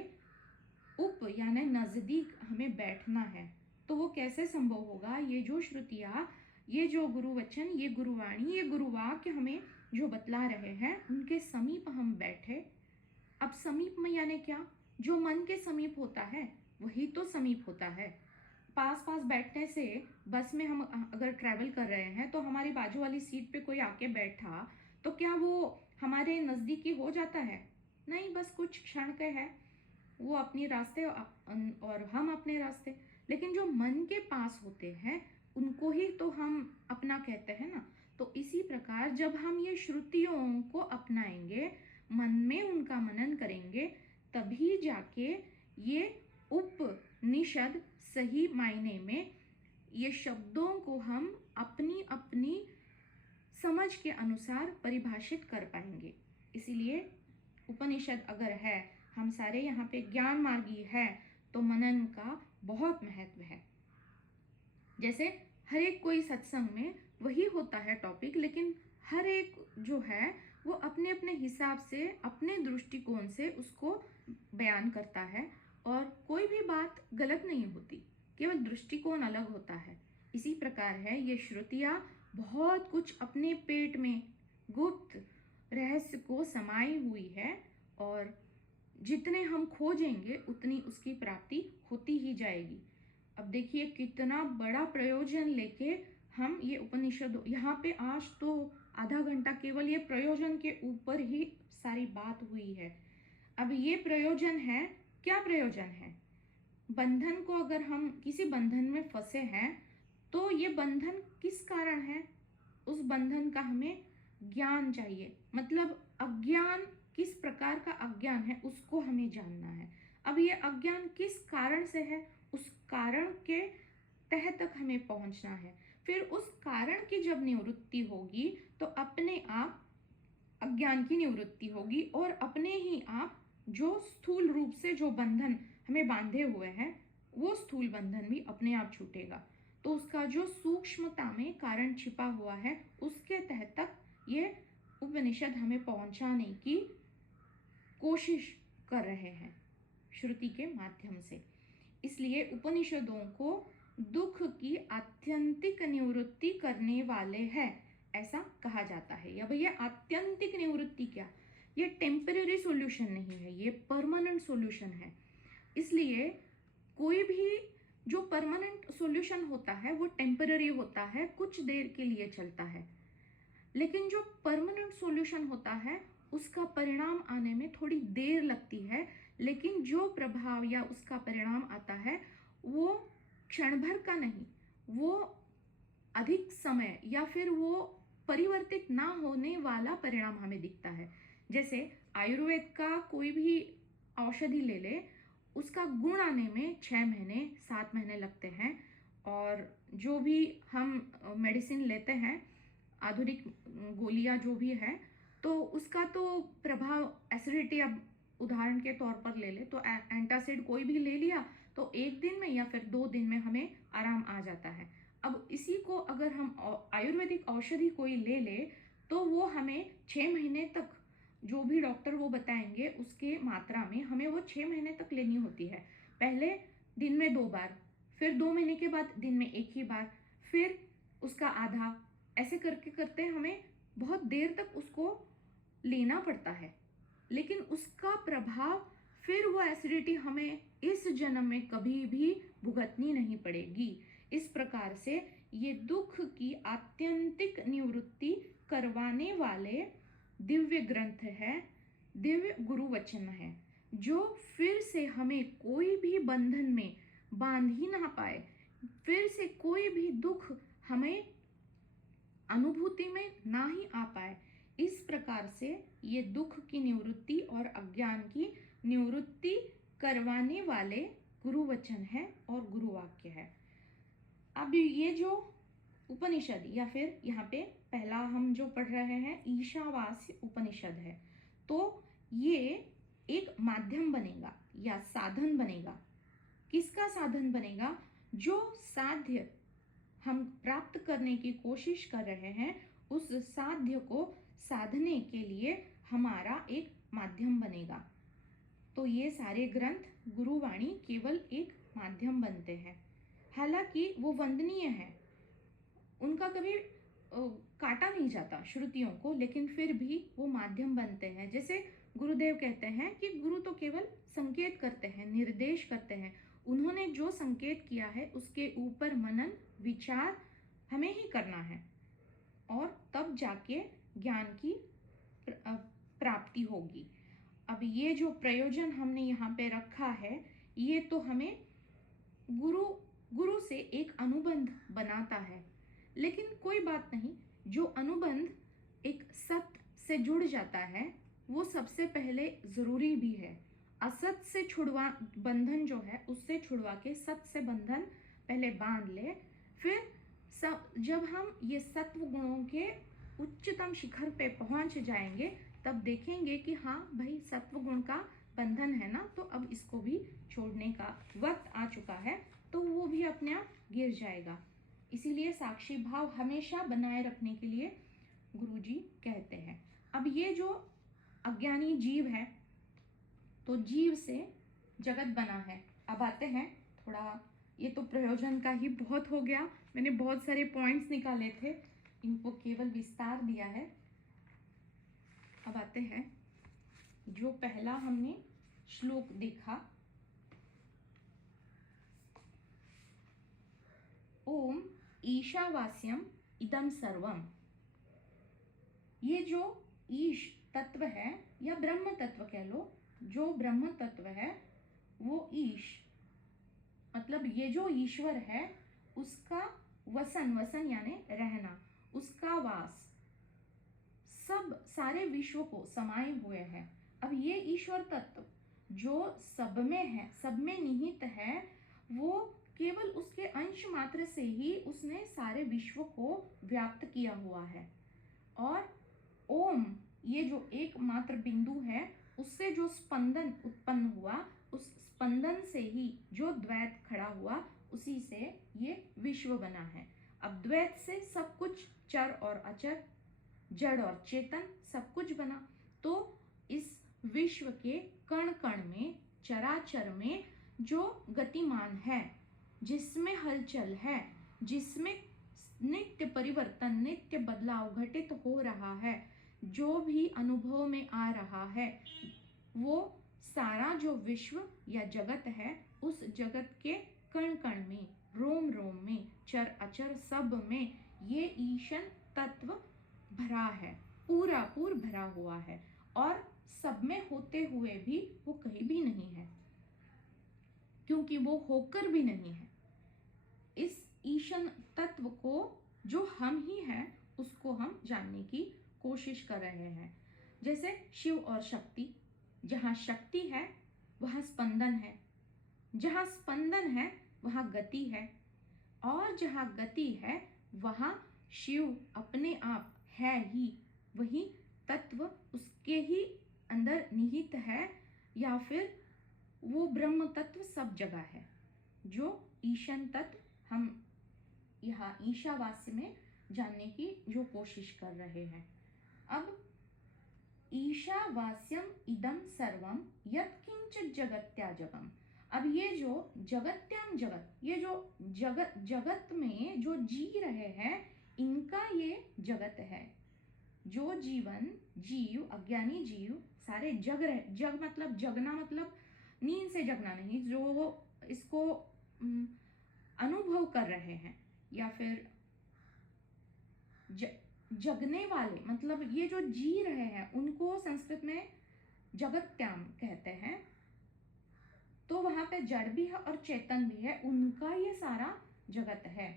उप यानी नजदीक हमें बैठना है। तो वो कैसे संभव होगा? ये जो श्रुतियाँ, ये जो गुरुवचन, ये गुरुवाणी, ये गुरुवाक्य हमें जो बतला रहे हैं, उनके समीप हम बैठे। अब समीप में यानी क्या? जो मन के समीप होता है वही तो समीप होता है। पास पास बैठने से, बस में हम अगर ट्रैवल कर रहे हैं तो हमारी बाजू वाली सीट पे कोई आके बैठा तो क्या वो हमारे नज़दीकी हो जाता है? नहीं, बस कुछ क्षण के है, वो अपने रास्ते और हम अपने रास्ते। लेकिन जो मन के पास होते हैं उनको ही तो हम अपना कहते हैं ना। तो इसी प्रकार जब हम ये श्रुतियों को अपनाएंगे, मन में उनका मनन करेंगे, तभी जाके ये उपनिषद सही मायने में ये शब्दों को हम अपनी अपनी समझ के अनुसार परिभाषित कर पाएंगे। इसीलिए उपनिषद अगर है, हम सारे यहाँ पे ज्ञान मार्गी है, तो मनन का बहुत महत्व है। जैसे हर एक कोई सत्संग में वही होता है टॉपिक, लेकिन हर एक जो है वो अपने अपने हिसाब से, अपने दृष्टिकोण से उसको बयान करता है, और कोई भी बात गलत नहीं होती, केवल दृष्टिकोण अलग होता है। इसी प्रकार है ये श्रुतियाँ बहुत कुछ अपने पेट में गुप्त रहस्य को समाई हुई है, और जितने हम खोजेंगे उतनी उसकी प्राप्ति होती ही जाएगी। अब देखिए कितना बड़ा प्रयोजन लेके हम ये उपनिषद, यहाँ पे आज तो आधा घंटा केवल ये प्रयोजन के ऊपर ही सारी बात हुई है। अब ये प्रयोजन है, क्या प्रयोजन है? बंधन को, अगर हम किसी बंधन में फंसे हैं तो ये बंधन किस कारण है? उस बंधन का हमें ज्ञान चाहिए। मतलब अज्ञान, किस प्रकार का अज्ञान है उसको हमें जानना है। अब ये अज्ञान किस कारण से है, उस कारण के तह तक हमें पहुंचना है। फिर उस कारण की जब निवृत्ति होगी तो अपने आप अज्ञान की निवृत्ति होगी, और अपने ही आप जो स्थूल रूप से जो बंधन हमें बांधे हुए हैं, वो स्थूल बंधन भी अपने आप छूटेगा। तो उसका जो सूक्ष्मता में कारण छिपा हुआ है, उसके तह तक ये उपनिषद हमें पहुंचाने की कोशिश कर रहे हैं श्रुति के माध्यम से। इसलिए उपनिषदों को दुख की आत्यंतिक निवृत्ति करने वाले हैं, ऐसा कहा जाता है। या भैया आत्यंतिक निवृत्ति क्या? ये टेम्पररी सॉल्यूशन नहीं है, ये परमानेंट सॉल्यूशन है। इसलिए कोई भी जो परमानेंट सॉल्यूशन होता है वो टेम्पररी होता है, कुछ देर के लिए चलता है। लेकिन जो परमानेंट सॉल्यूशन होता है उसका परिणाम आने में थोड़ी देर लगती है, लेकिन जो प्रभाव या उसका परिणाम आता है वो क्षण भर का नहीं, वो अधिक समय या फिर वो परिवर्तित ना होने वाला परिणाम हमें दिखता है। जैसे आयुर्वेद का कोई भी औषधि ले ले, उसका गुण आने में 6 महीने 7 महीने लगते हैं, और जो भी हम मेडिसिन लेते हैं, आधुनिक गोलियां जो भी है, तो उसका तो प्रभाव, एसिडिटी अब उदाहरण के तौर पर ले ले तो एंटासिड कोई भी ले लिया तो 1 दिन में या फिर 2 दिन में हमें आराम आ जाता है। अब इसी को अगर हम आयुर्वेदिक औषधि कोई ले ले तो वो हमें 6 महीने तक, जो भी डॉक्टर वो बताएंगे उसके मात्रा में हमें वो 6 महीने तक लेनी होती है। पहले दिन में 2 बार, फिर 2 महीने के बाद दिन में 1 ही बार, फिर उसका आधा, ऐसे करके करते हमें बहुत देर तक उसको लेना पड़ता है। लेकिन उसका प्रभाव, फिर वो एसिडिटी हमें इस जन्म में कभी भी भुगतनी नहीं पड़ेगी। इस प्रकार से ये दुख की आत्यंतिक निवृत्ति करवाने वाले दिव्य ग्रंथ है, दिव्य गुरु वचन है, जो फिर से हमें कोई भी बंधन में बांध ही ना पाए, फिर से कोई भी दुख हमें अनुभूति में ना ही आ पाए। इस प्रकार से ये दुख की निवृत्ति और अज्ञान की निवृत्ति करवाने वाले गुरु वचन है और गुरु वाक्य है। अब ये जो उपनिषद या फिर यहाँ पे पहला हम जो पढ़ रहे हैं ईशावास्य उपनिषद है, तो ये एक माध्यम बनेगा या साधन बनेगा। किसका साधन बनेगा? जो साध्य हम प्राप्त करने की कोशिश कर रहे हैं उस साध्य को साधने के लिए हमारा एक माध्यम बनेगा। तो ये सारे ग्रंथ गुरुवाणी केवल एक माध्यम बनते हैं। हालांकि वो वंदनीय है, उनका कभी काटा नहीं जाता श्रुतियों को, लेकिन फिर भी वो माध्यम बनते हैं। जैसे गुरुदेव कहते हैं कि गुरु तो केवल संकेत करते हैं, निर्देश करते हैं। उन्होंने जो संकेत किया है उसके ऊपर मनन विचार हमें ही करना है और तब जाके ज्ञान की प्राप्ति होगी। अब ये जो प्रयोजन हमने यहाँ पे रखा है, ये तो हमें गुरु से एक अनुबंध बनाता है। लेकिन कोई बात नहीं, जो अनुबंध एक सत्य से जुड़ जाता है वो सबसे पहले जरूरी भी है। असत से छुड़वा बंधन जो है उससे छुड़वा के सत्य से बंधन पहले बांध ले, फिर जब हम ये सत्व गुणों के उच्चतम शिखर पे पहुंच जाएंगे तब देखेंगे कि हाँ भाई सत्व गुण का बंधन है ना, तो अब इसको भी छोड़ने का वक्त आ चुका है, तो वो भी अपने आप गिर जाएगा। इसीलिए साक्षी भाव हमेशा बनाए रखने के लिए गुरुजी कहते हैं। अब ये जो अज्ञानी जीव है, तो जीव से जगत बना है। अब आते हैं थोड़ा, ये तो प्रयोजन का ही बहुत हो गया, मैंने बहुत सारे पॉइंट्स निकाले थे, इनको केवल विस्तार दिया है। अब आते हैं जो पहला हमने श्लोक देखा, ओम ईशावास्यम इदम सर्वम। ये जो ईश तत्व है या ब्रह्म तत्व कह लो, जो ब्रह्म तत्व है वो ईश, मतलब ये जो ईश्वर है उसका वसन यानी रहना, उसका वास सब सारे विश्व को समाये हुए है। अब ये ईश्वर तत्व जो सब में है, सब में निहित है, वो केवल उसके अंश मात्र से ही उसने सारे विश्व को व्याप्त किया हुआ है। और ओम, ये जो एकमात्र बिंदु है, उससे जो स्पंदन उत्पन्न हुआ, उस स्पंदन से ही जो द्वैत खड़ा हुआ, उसी से ये विश्व बना है। अब द्वैत से सब कुछ चर और अचर, जड़ और चेतन सब कुछ बना। तो इस विश्व के कण कण में, चराचर में जो गतिमान है, जिसमें हलचल है, जिसमें नित्य परिवर्तन, नित्य बदलाव घटित हो रहा है, जो भी अनुभव में आ रहा है, वो सारा जो विश्व या जगत है, उस जगत के कण कण में, रोम रोम में, चर अचर सब में ये ईशन तत्व भरा है, पूरा भरा हुआ है। और सब में होते हुए भी वो कहीं भी नहीं है, क्योंकि वो होकर भी नहीं है। इस ईशन तत्व को जो हम ही हैं उसको हम जानने की कोशिश कर रहे हैं। जैसे शिव और शक्ति, जहाँ शक्ति है वहाँ स्पंदन है, जहाँ स्पंदन है वहाँ गति है, और जहाँ गति है वहाँ शिव अपने आप है ही, वही तत्व उसके ही अंदर निहित है, या फिर वो ब्रह्म तत्व सब जगह है, जो ईशन तत्व हम यहाँ ईशावास्य में जानने की जो कोशिश कर रहे हैं। अब ईशावास्यम इदम सर्वम यत्किंचित जगत्याजगम। अब ये जो जगत्याम जगत, ये जो जगत में जो जी रहे हैं, इनका ये जगत है। जो जीवन जीव, अज्ञानी जीव सारे जग रहे, जग मतलब जगना मतलब नींद से जगना नहीं, जो इसको अनुभव कर रहे हैं, या फिर जगने वाले, मतलब ये जो जी रहे हैं उनको संस्कृत में जगत्याम कहते हैं। तो वहां पे जड़ भी है और चेतन भी है, उनका ये सारा जगत है।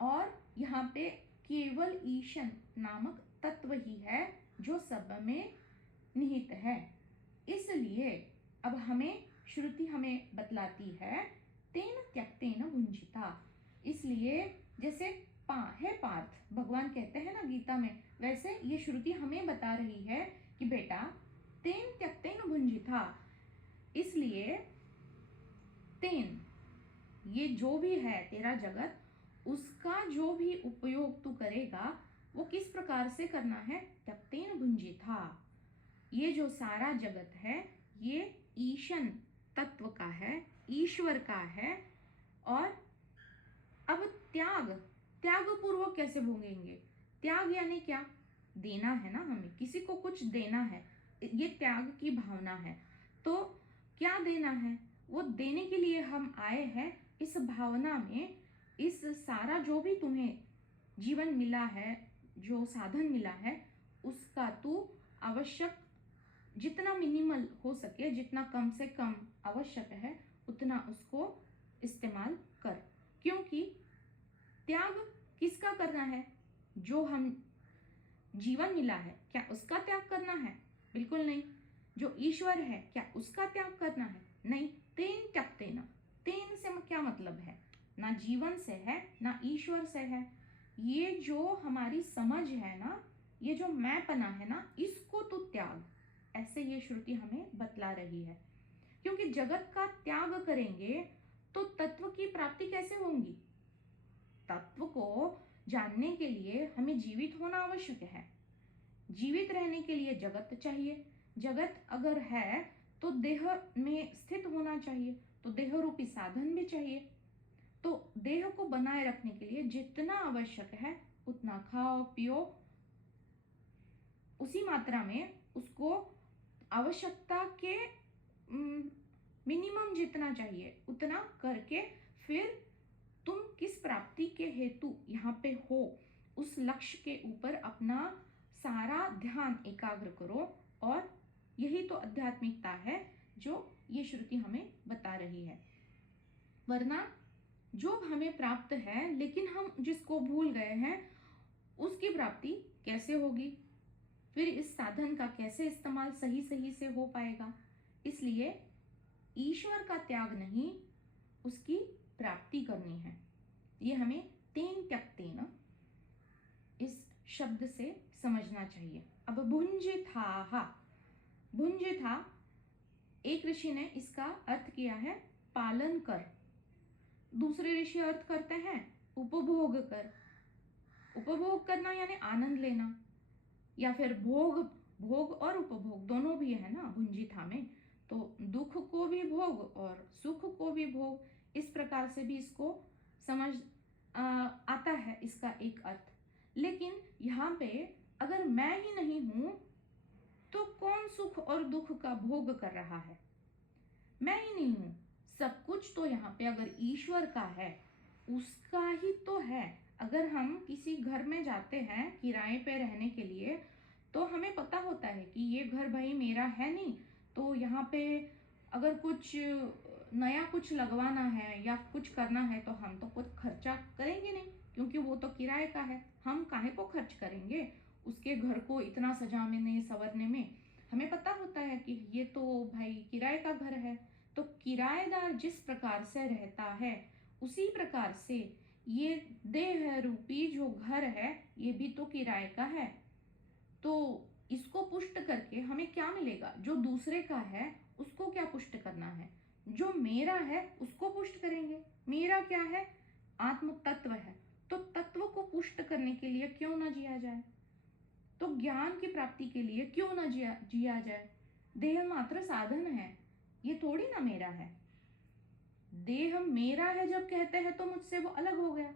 और यहाँ पे केवल ईशन नामक तत्व ही है जो सब में निहित है। इसलिए अब हमें श्रुति हमें बतलाती है तेन त्यक्तेन भुंजिता। इसलिए जैसे है पार्थ, भगवान कहते हैं ना गीता में, वैसे ये श्रुति हमें बता रही है कि बेटा तेन त्यक्तेन भुंजिता। इसलिए तेन, ये जो भी है तेरा जगत, उसका जो भी उपयोग तू करेगा वो किस प्रकार से करना है, त्यक्तेन भुंजिता। ये जो सारा जगत है ये ईशन तत्व का है, ईश्वर का है। और अब त्याग पूर्वक कैसे भोगेंगे? त्याग यानी क्या? देना है ना, हमें किसी को कुछ देना है, ये त्याग की भावना है। तो क्या देना है? वो देने के लिए हम आए हैं इस भावना में। इस सारा जो भी तुम्हें जीवन मिला है, जो साधन मिला है, उसका तू आवश्यक जितना मिनिमल हो सके, जितना कम से कम आवश्यक है, उतना उसको इस्तेमाल कर। क्योंकि त्याग किसका करना है? जो हम जीवन मिला है, क्या उसका त्याग करना है? बिल्कुल नहीं। जो ईश्वर है, क्या उसका त्याग करना है? नहीं। तेन त्यक्तेन, तेन से क्या मतलब है? ना जीवन से है ना ईश्वर से है। ये जो हमारी समझ है ना, ये जो मैंपना है ना, इसको तू त्याग, ऐसे ये श्रुति हमें बतला रही है। क्योंकि जगत का त्याग करेंगे तो तत्व की प्राप्ति कैसे होगी? तत्व को जानने के लिए हमें जीवित होना आवश्यक है। जीवित रहने के लिए जगत चाहिए। जगत अगर है तो देह में स्थित होना चाहिए, तो देह रूपी साधन भी चाहिए। तो देह को बनाए रखने के लिए जितना आवश्यक है उतना खाओ पियो, उसी मात्रा में उसको आवश्यकता के मिनिमम जितना चाहिए उतना करके फिर तुम किस प्राप्ति के हेतु यहाँ पे हो, उस लक्ष्य के ऊपर अपना सारा ध्यान एकाग्र करो। और यही तो आध्यात्मिकता है जो ये श्रुति हमें बता रही है। वरना जो हमें प्राप्त है लेकिन हम जिसको भूल गए हैं, उसकी प्राप्ति कैसे होगी? फिर इस साधन का कैसे इस्तेमाल सही से हो पाएगा? इसलिए ईश्वर का त्याग नहीं, उसकी प्राप्ति करनी है। ये हमें तेन त्यक्तेन इस शब्द से समझना चाहिए। अब भुंजिथा, भुंजिथा एक ऋषि ने इसका अर्थ किया है पालन कर, दूसरे ऋषि अर्थ करते हैं उपभोग कर। उपभोग करना यानी आनंद लेना, या फिर भोग और उपभोग दोनों भी है ना भुंजिथा में। तो दुख को भी भोग और सुख को भी भोग, इस प्रकार से भी इसको समझ आता है इसका एक अर्थ। लेकिन यहाँ पे अगर मैं ही नहीं हूं तो कौन सुख और दुख का भोग कर रहा है? मैं ही नहीं हूं। सब कुछ तो यहाँ पे अगर ईश्वर का है, उसका ही तो है। अगर हम किसी घर में जाते हैं किराए पे रहने के लिए, तो हमें पता होता है कि ये घर भाई मेरा है नहीं, तो यहाँ पे अगर कुछ नया कुछ लगवाना है या कुछ करना है तो हम तो कुछ खर्चा करेंगे नहीं, क्योंकि वो तो किराए का है। हम काहे को खर्च करेंगे उसके घर को इतना सजाने संवरने में? हमें पता होता है कि ये तो भाई किराए का घर है। तो किराएदार जिस प्रकार से रहता है, उसी प्रकार से ये देह रूपी जो घर है ये भी तो किराए का है। तो इसको पुष्ट करके हमें क्या मिलेगा? जो दूसरे का है उसको क्या पुष्ट करना है? जो मेरा है उसको पुष्ट करेंगे। मेरा क्या है? आत्म तत्व है। तो तत्व को पुष्ट करने के लिए क्यों ना जिया जाए? तो ज्ञान की प्राप्ति के लिए क्यों ना जिया जाए? देह मात्र साधन है, ये थोड़ी ना मेरा है। देह मेरा है जब कहते हैं तो मुझसे वो अलग हो गया।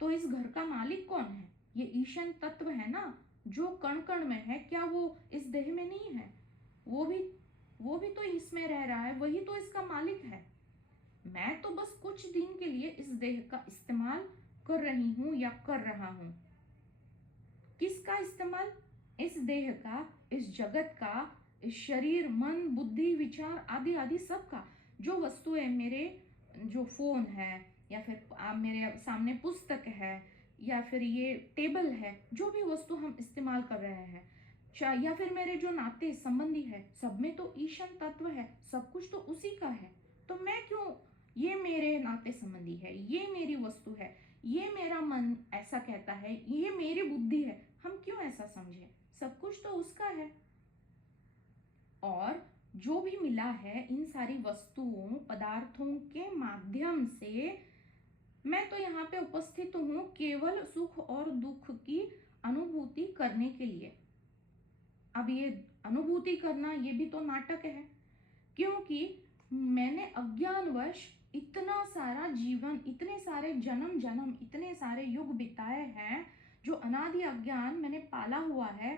तो इस घर का मालिक कौन है? ये ईशन तत्व है ना, जो कण कण में है। क्या वो इस देह में नहीं है? वो भी तो इसमें रह रहा है, वही तो इसका मालिक है। मैं तो बस कुछ दिन के लिए इस देह का इस्तेमाल कर रही हूं या कर रहा हूं। किसका इस्तेमाल? इस देह का, इस जगत का, इस शरीर, मन, बुद्धि, विचार आदि आदि सब का। जो वस्तुएं, मेरे जो फोन है, या फिर मेरे सामने पुस्तक है, या फिर ये टेबल है, जो भी वस्तु हम इस्तेमाल कर रहे हैं, या फिर मेरे जो नाते संबंधी है, सब में तो ईशन तत्व है। सब कुछ तो उसी का है। तो मैं क्यों, ये मेरे नाते संबंधी है, ये मेरी वस्तु है, ये मेरा मन ऐसा कहता है, ये मेरी बुद्धि है, हम क्यों ऐसा समझे? सब कुछ तो उसका है। और जो भी मिला है इन सारी वस्तुओं, पदार्थों के माध्यम से, मैं तो यहाँ पे उपस्थित हूं केवल सुख और दुख की अनुभूति करने के लिए। अब ये अनुभूति करना, ये भी तो नाटक है, क्योंकि मैंने अज्ञानवश इतना सारा जीवन, इतने सारे जन्म जन्म, इतने सारे युग बिताए हैं। जो अनादि अज्ञान मैंने पाला हुआ है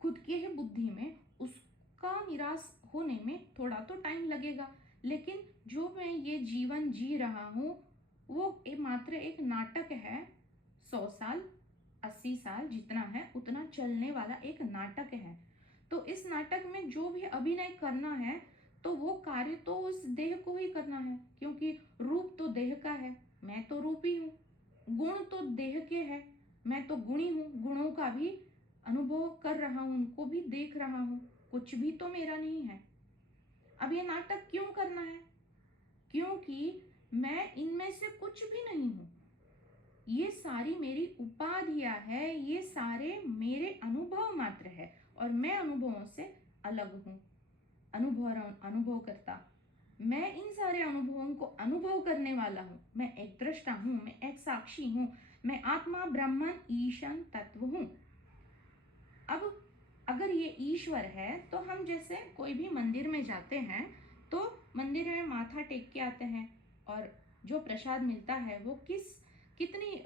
खुद के ही बुद्धि में, उसका निराश होने में थोड़ा तो टाइम लगेगा। लेकिन जो मैं ये जीवन जी रहा हूँ वो मात्र एक नाटक है। 100 साल, 80 साल जितना है उतना चलने वाला एक नाटक है। तो इस नाटक में जो भी अभिनय करना है, तो वो कार्य तो उस देह को ही करना है, क्योंकि रूप तो देह का है, मैं तो रूपी हूँ। गुण तो देह के है, मैं तो गुणी हूँ, गुणों का भी अनुभव कर रहा हूँ, उनको भी देख रहा हूँ। कुछ भी तो मेरा नहीं है। अब ये नाटक क्यों करना है? क्योंकि मैं इनमें से कुछ भी नहीं हूँ। ये सारी मेरी उपाधियां है, ये सारे मेरे अनुभव मात्र है, और मैं अनुभवों से अलग हूँ। अनुभव करता, मैं इन सारे अनुभवों को अनुभव करने वाला हूँ। मैं एक दृष्टा हूँ, मैं एक साक्षी हूँ, मैं आत्मा, ब्रह्मन, ईशन तत्व हूँ। अब अगर ये ईश्वर है, तो हम जैसे कोई भी मंदिर में जाते हैं तो मंदिर में माथा टेक के आते हैं, और जो प्रसाद मिलता है वो कितनी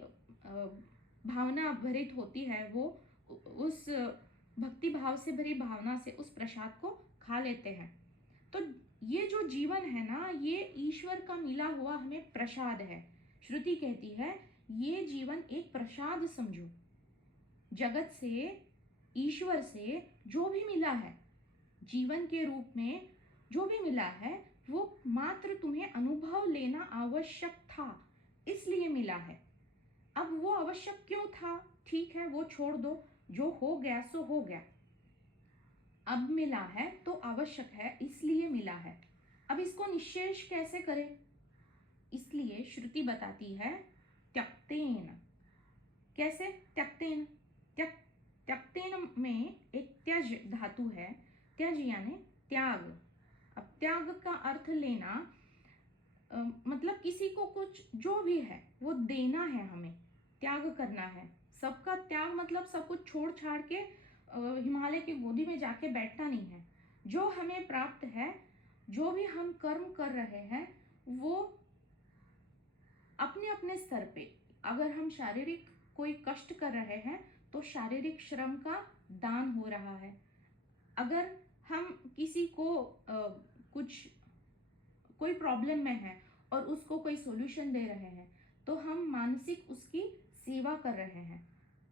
भावना भरित होती है, वो उस भक्ति भाव से भरी भावना से उस प्रसाद को खा लेते हैं। तो ये जो जीवन है ना, ये ईश्वर का मिला हुआ हमें प्रसाद है। श्रुति कहती है ये जीवन एक प्रसाद समझो। जगत से, ईश्वर से जो भी मिला है जीवन के रूप में, जो भी मिला है, वो मात्र तुम्हें अनुभव लेना आवश्यक था, इसलिए मिला है। अब वो आवश्यक क्यों था? ठीक है, वो छोड़ दो, जो हो गया सो हो गया। अब मिला है तो आवश्यक है, इसलिए मिला है। अब इसको निश्शेष कैसे करें? इसलिए श्रुति बताती है त्यक्तेन। कैसे? त्यक्तेन, त्यक्तेन में एक त्यज धातु है। त्यज यानी त्याग। अब त्याग का अर्थ लेना, मतलब किसी को कुछ जो भी है वो देना है, हमें त्याग करना है। सबका त्याग मतलब सब कुछ छोड़ छाड़ के हिमालय की गोदी में जाके बैठना नहीं है। जो हमें प्राप्त है, जो भी हम कर्म कर रहे हैं, वो अपने अपने स्तर पे, अगर हम शारीरिक कोई कष्ट कर रहे हैं तो शारीरिक श्रम का दान हो रहा है। अगर हम किसी को कुछ कोई प्रॉब्लम में है और उसको कोई सॉल्यूशन दे रहे हैं, तो हम मानसिक उसकी सेवा कर रहे हैं।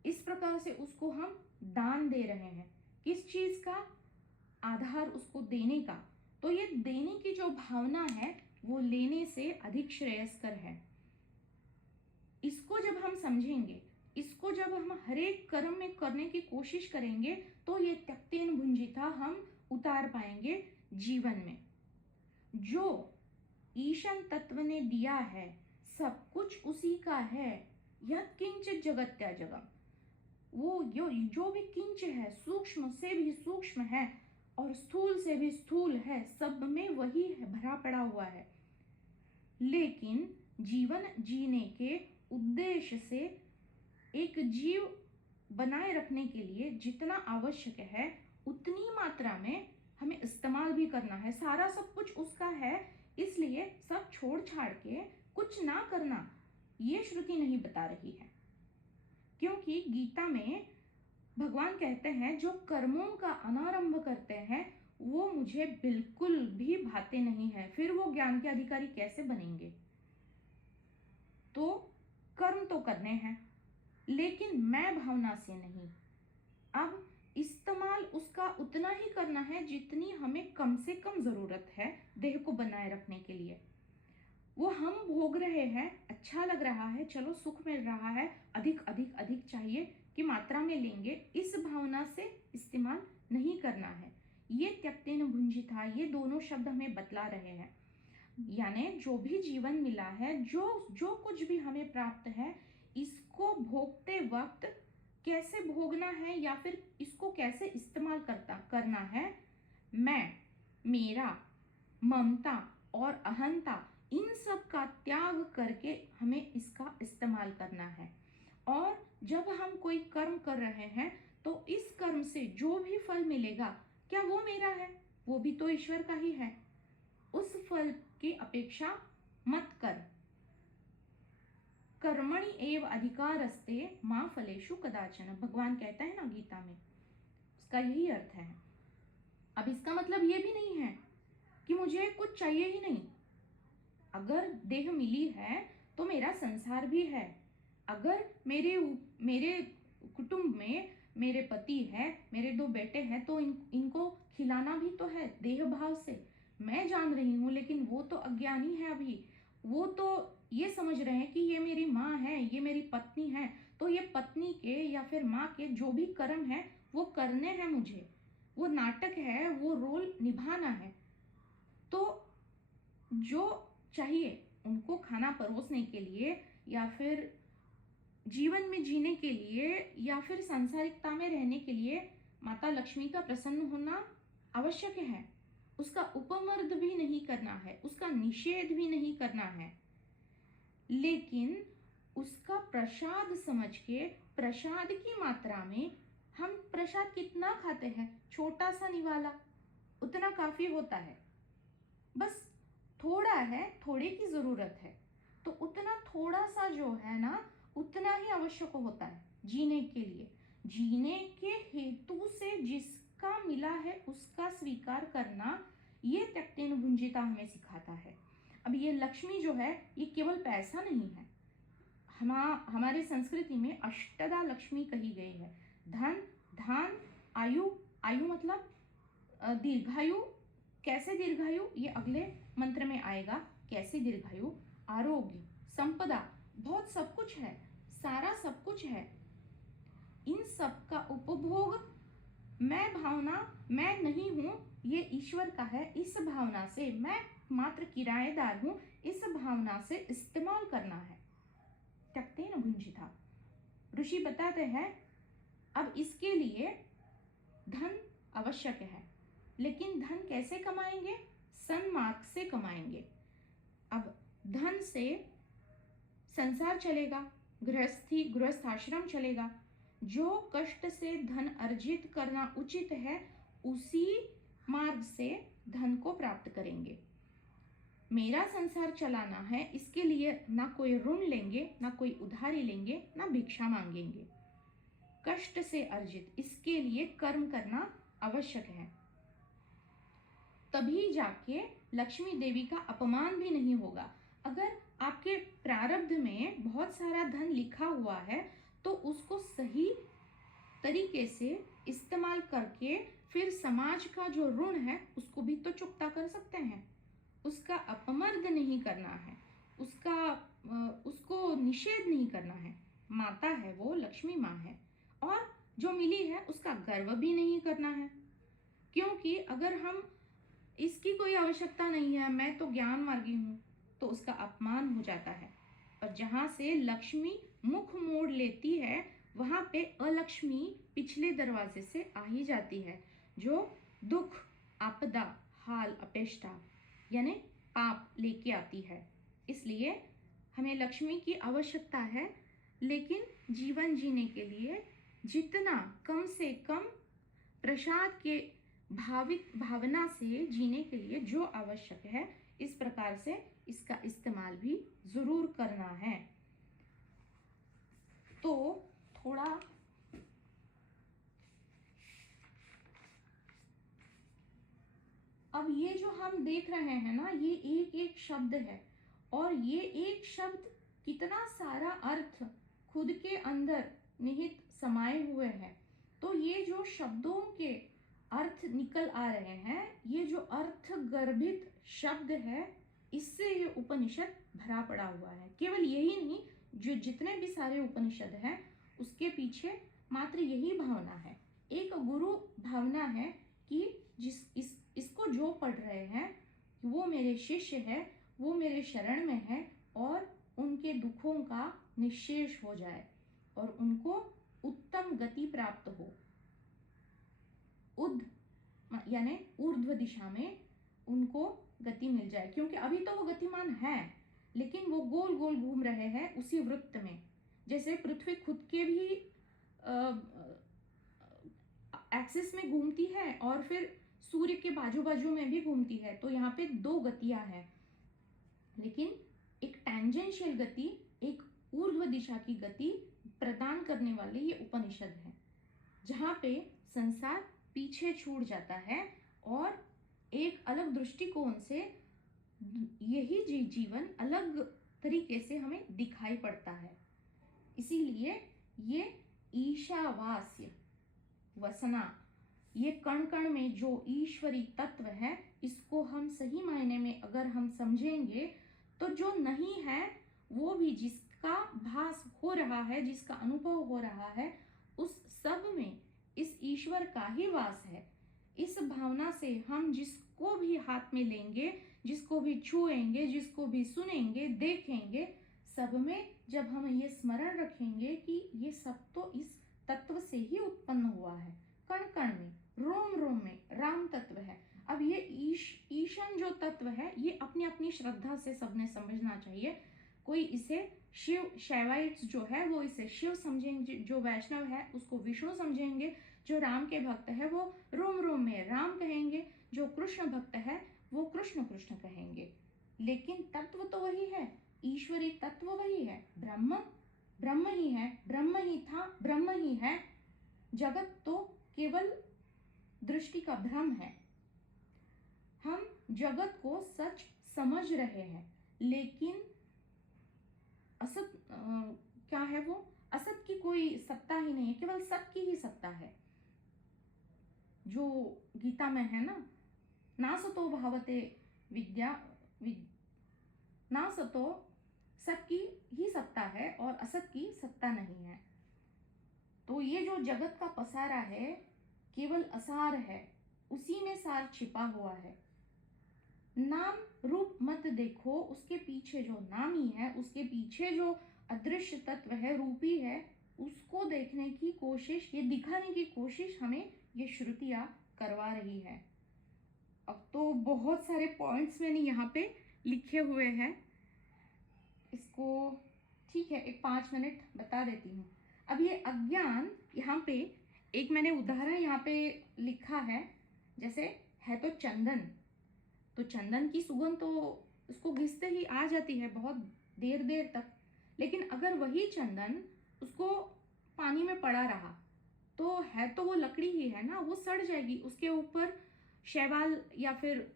इस प्रकार से उसको हम दान दे रहे हैं। किस चीज का? आधार उसको देने का। तो ये देने की जो भावना है वो लेने से अधिक श्रेयस्कर है। इसको जब हम समझेंगे, इसको जब हम हरेक कर्म में करने की कोशिश करेंगे, तो ये त्यक्तेन भुंजिता हम उतार पाएंगे जीवन में। जो ईशन तत्व ने दिया है, सब कुछ उसी का है। यत्किंचित जगत्या जगम। वो जो भी किंच है, सूक्ष्म से भी सूक्ष्म है और स्थूल से भी स्थूल है, सब में वही भरा पड़ा हुआ है। लेकिन जीवन जीने के उद्देश्य से एक जीव बनाए रखने के लिए जितना आवश्यक है उतनी मात्रा में हमें इस्तेमाल भी करना है। सारा सब कुछ उसका है, इसलिए सब छोड़ छाड़ के कुछ ना करना ये श्रुति नहीं बता रही है। क्योंकि गीता में भगवान कहते हैं जो कर्मों का अनारंभ करते हैं वो मुझे बिल्कुल भी भाते नहीं है, फिर वो ज्ञान के अधिकारी कैसे बनेंगे। तो कर्म तो करने हैं लेकिन मैं भावना से नहीं। अब इस्तेमाल उसका उतना ही करना है जितनी हमें कम से कम जरूरत है देह को बनाए रखने के लिए। वो हम भोग रहे हैं, अच्छा लग रहा है, चलो सुख मिल रहा है, अधिक अधिक अधिक चाहिए कि मात्रा में लेंगे, इस भावना से इस्तेमाल नहीं करना है। ये त्यक्तेन भुंजिता, ये दोनों शब्द हमें बतला रहे हैं। यानी जो भी जीवन मिला है, जो कुछ भी हमें प्राप्त है, इसको भोगते वक्त कैसे भोगना है या फिर इसको कैसे इस्तेमाल करना है, मैं, मेरा, ममता और अहंता, इन सब का त्याग करके हमें इसका इस्तेमाल करना है। और जब हम कोई कर्म कर रहे हैं तो इस कर्म से जो भी फल मिलेगा क्या वो मेरा है? वो भी तो ईश्वर का ही है। उस फल की अपेक्षा मत कर। कर्मणि एव अधिकारस्ते मां फलेषु कदाचन, भगवान कहता है ना गीता में, उसका यही अर्थ है। अब इसका मतलब ये भी नहीं है कि मुझे कुछ चाहिए ही नहीं। अगर देह मिली है तो मेरा संसार भी है। अगर मेरे कुटुंब में मेरे पति है, मेरे 2 बेटे हैं, तो इनको खिलाना भी तो है देह भाव से। मैं जान रही हूँ लेकिन वो तो अज्ञानी है अभी। वो तो ये समझ रहे हैं कि ये मेरी माँ है, ये मेरी पत्नी है, तो ये पत्नी के या फिर माँ के जो भी कर्म है वो करने हैं मुझे। वो नाटक है, वो रोल निभाना है। तो जो चाहिए उनको खाना परोसने के लिए या फिर जीवन में जीने के लिए या फिर सांसारिकता में रहने के लिए माता लक्ष्मी का प्रसन्न होना आवश्यक है। उसका उपमर्द भी नहीं करना है, उसका निषेध भी नहीं करना है, लेकिन उसका प्रसाद समझ के प्रसाद की मात्रा में, हम प्रसाद कितना खाते हैं, छोटा सा निवाला, उतना काफी होता है। बस थोड़ा है, थोड़े की जरूरत है, तो उतना थोड़ा सा जो है ना उतना ही आवश्यक होता है जीने के लिए। जीने के हेतु से जिसका मिला है उसका स्वीकार करना, ये त्यक्तेन भुंजिता हमें सिखाता है। अब ये लक्ष्मी जो है ये केवल पैसा नहीं है। हमारे संस्कृति में अष्टदा लक्ष्मी कही गई है। धन, धान, आयु, आयु मतलब दीर्घायु। कैसे दीर्घायु, ये अगले मंत्र में आएगा, कैसे दीर्घायु, आरोग्य, संपदा, बहुत सब कुछ है, सारा सब कुछ है। इन सब का उपभोग मैं भावना, मैं नहीं हूं, ये ईश्वर का है, इस भावना से, मैं मात्र किराएदार हूं, इस भावना से इस्तेमाल करना है। त्यक्तेन भुंजिता, ऋषि बताते हैं। अब इसके लिए धन आवश्यक है, लेकिन धन कैसे कमाएंगे? सन्मार्ग से कमाएंगे। अब धन से संसार चलेगा, गृहस्थ आश्रम चलेगा। जो कष्ट से धन अर्जित करना उचित है उसी मार्ग से धन को प्राप्त करेंगे। मेरा संसार चलाना है, इसके लिए ना कोई ऋण लेंगे, ना कोई उधारी लेंगे, ना भिक्षा मांगेंगे। कष्ट से अर्जित, इसके लिए कर्म करना आवश्यक है। तभी जाके लक्ष्मी देवी का अपमान भी नहीं होगा। अगर आपके प्रारब्ध में बहुत सारा धन लिखा हुआ है तो उसको सही तरीके से इस्तेमाल करके फिर समाज का जो ऋण है उसको भी तो चुकता कर सकते हैं। उसका अपमर्द नहीं करना है, उसको निषेध नहीं करना है। माता है वो, लक्ष्मी माँ है, और जो मिली है उसका गर्व भी नहीं करना है। क्योंकि अगर हम इसकी कोई आवश्यकता नहीं है, मैं तो ज्ञान मार्गी हूं, तो उसका अपमान हो जाता है। और जहां से लक्ष्मी मुख मोड़ लेती है वहां पे अलक्ष्मी पिछले दरवाजे से आ ही जाती है, जो दुख, आपदा, हाल, अपेष्टा यानी पाप लेके आती है। इसलिए हमें लक्ष्मी की आवश्यकता है, लेकिन जीवन जीने के लिए जितना कम से कम प्रसाद के भावना से जीने के लिए जो आवश्यक है, इस प्रकार से इसका इस्तेमाल भी जरूर करना है। तो थोड़ा अब ये जो हम देख रहे हैं ना, ये एक एक शब्द है, और ये एक शब्द कितना सारा अर्थ खुद के अंदर निहित समाये हुए हैं। तो ये जो शब्दों के अर्थ निकल आ रहे हैं, ये जो अर्थ गर्भित शब्द है, इससे ये उपनिषद भरा पड़ा हुआ है। केवल यही नहीं, जो जितने भी सारे उपनिषद हैं उसके पीछे मात्र यही भावना है, एक गुरु भावना है कि इसको जो पढ़ रहे हैं वो मेरे शिष्य है, वो मेरे शरण में है, और उनके दुखों का निशेष हो जाए और उनको उत्तम गति प्राप्त हो, यानी ऊर्ध्व दिशा में उनको गति मिल जाए। क्योंकि अभी तो वो गतिमान है, लेकिन वो गोल गोल घूम रहे हैं उसी वृत्त में। जैसे पृथ्वी खुद के भी एक्सिस में घूमती है और फिर सूर्य के बाजू बाजू में भी घूमती है, तो यहाँ पे दो गतियां हैं, लेकिन एक टेंजेंशियल गति, एक ऊर्ध्व दिशा की गति प्रदान करने वाले ये उपनिषद है, जहाँ पे संसार पीछे छूट जाता है और एक अलग दृष्टिकोण से यही जीवन अलग तरीके से हमें दिखाई पड़ता है। इसीलिए ये ईशावास्य वसना, ये कण कण में जो ईश्वरी तत्व है, इसको हम सही मायने में अगर हम समझेंगे तो जो नहीं है वो भी, जिसका भास हो रहा है, जिसका अनुभव हो रहा है, उस सब में इस ईश्वर का ही वास है। इस भावना से हम जिसको भी हाथ में लेंगे, जिसको भी छुएंगे, जिसको भी सुनेंगे, देखेंगे, सब में जब हम ये स्मरण रखेंगे कि ये सब तो इस तत्व से ही उत्पन्न हुआ है, कण कण में, रोम रोम में राम तत्व है। अब ये ईशन जो तत्व है, ये अपनी अपनी श्रद्धा से सबने समझना चाहिए। कोई इसे शिव, शैवाइट्स जो है वो इसे शिव समझेंगे, जो वैष्णव है उसको विष्णु समझेंगे, जो राम के भक्त है वो रोम रोम में राम कहेंगे, जो कृष्ण भक्त है वो कृष्ण कृष्ण कहेंगे। लेकिन तत्व तो वही है, ईश्वरी तत्व वही है, ब्रह्म ब्रह्म ही है, ब्रह्म ही था, ब्रह्म ही है। जगत तो केवल दृष्टि का भ्रम है। हम जगत को सच समझ रहे हैं, लेकिन असत क्या है वो, असत की कोई सत्ता ही नहीं है, केवल सत की ही सत्ता है। जो गीता में है ना, ना सतो भावते विद्या ना सतो, सत की ही सत्ता है और असत की सत्ता नहीं है। तो ये जो जगत का पसारा है केवल असार है, उसी में सार छिपा हुआ है। नाम रूप मत देखो, उसके पीछे जो नामी है, उसके पीछे जो अदृश्य तत्व है, रूपी है, उसको देखने की कोशिश, ये दिखाने की कोशिश हमें ये श्रुतियां करवा रही है। अब तो बहुत सारे पॉइंट्स मैंने यहाँ पे लिखे हुए हैं, इसको ठीक है एक 5 मिनट बता देती हूँ। अब ये अज्ञान, यहाँ पे एक मैंने उदाहरण यहाँ पे लिखा है, जैसे है तो चंदन, तो चंदन की सुगंध तो उसको घिसते ही आ जाती है बहुत देर देर तक, लेकिन अगर वही चंदन उसको पानी में पड़ा रहा तो है तो वो लकड़ी ही है ना, वो सड़ जाएगी, उसके ऊपर शैवाल या फिर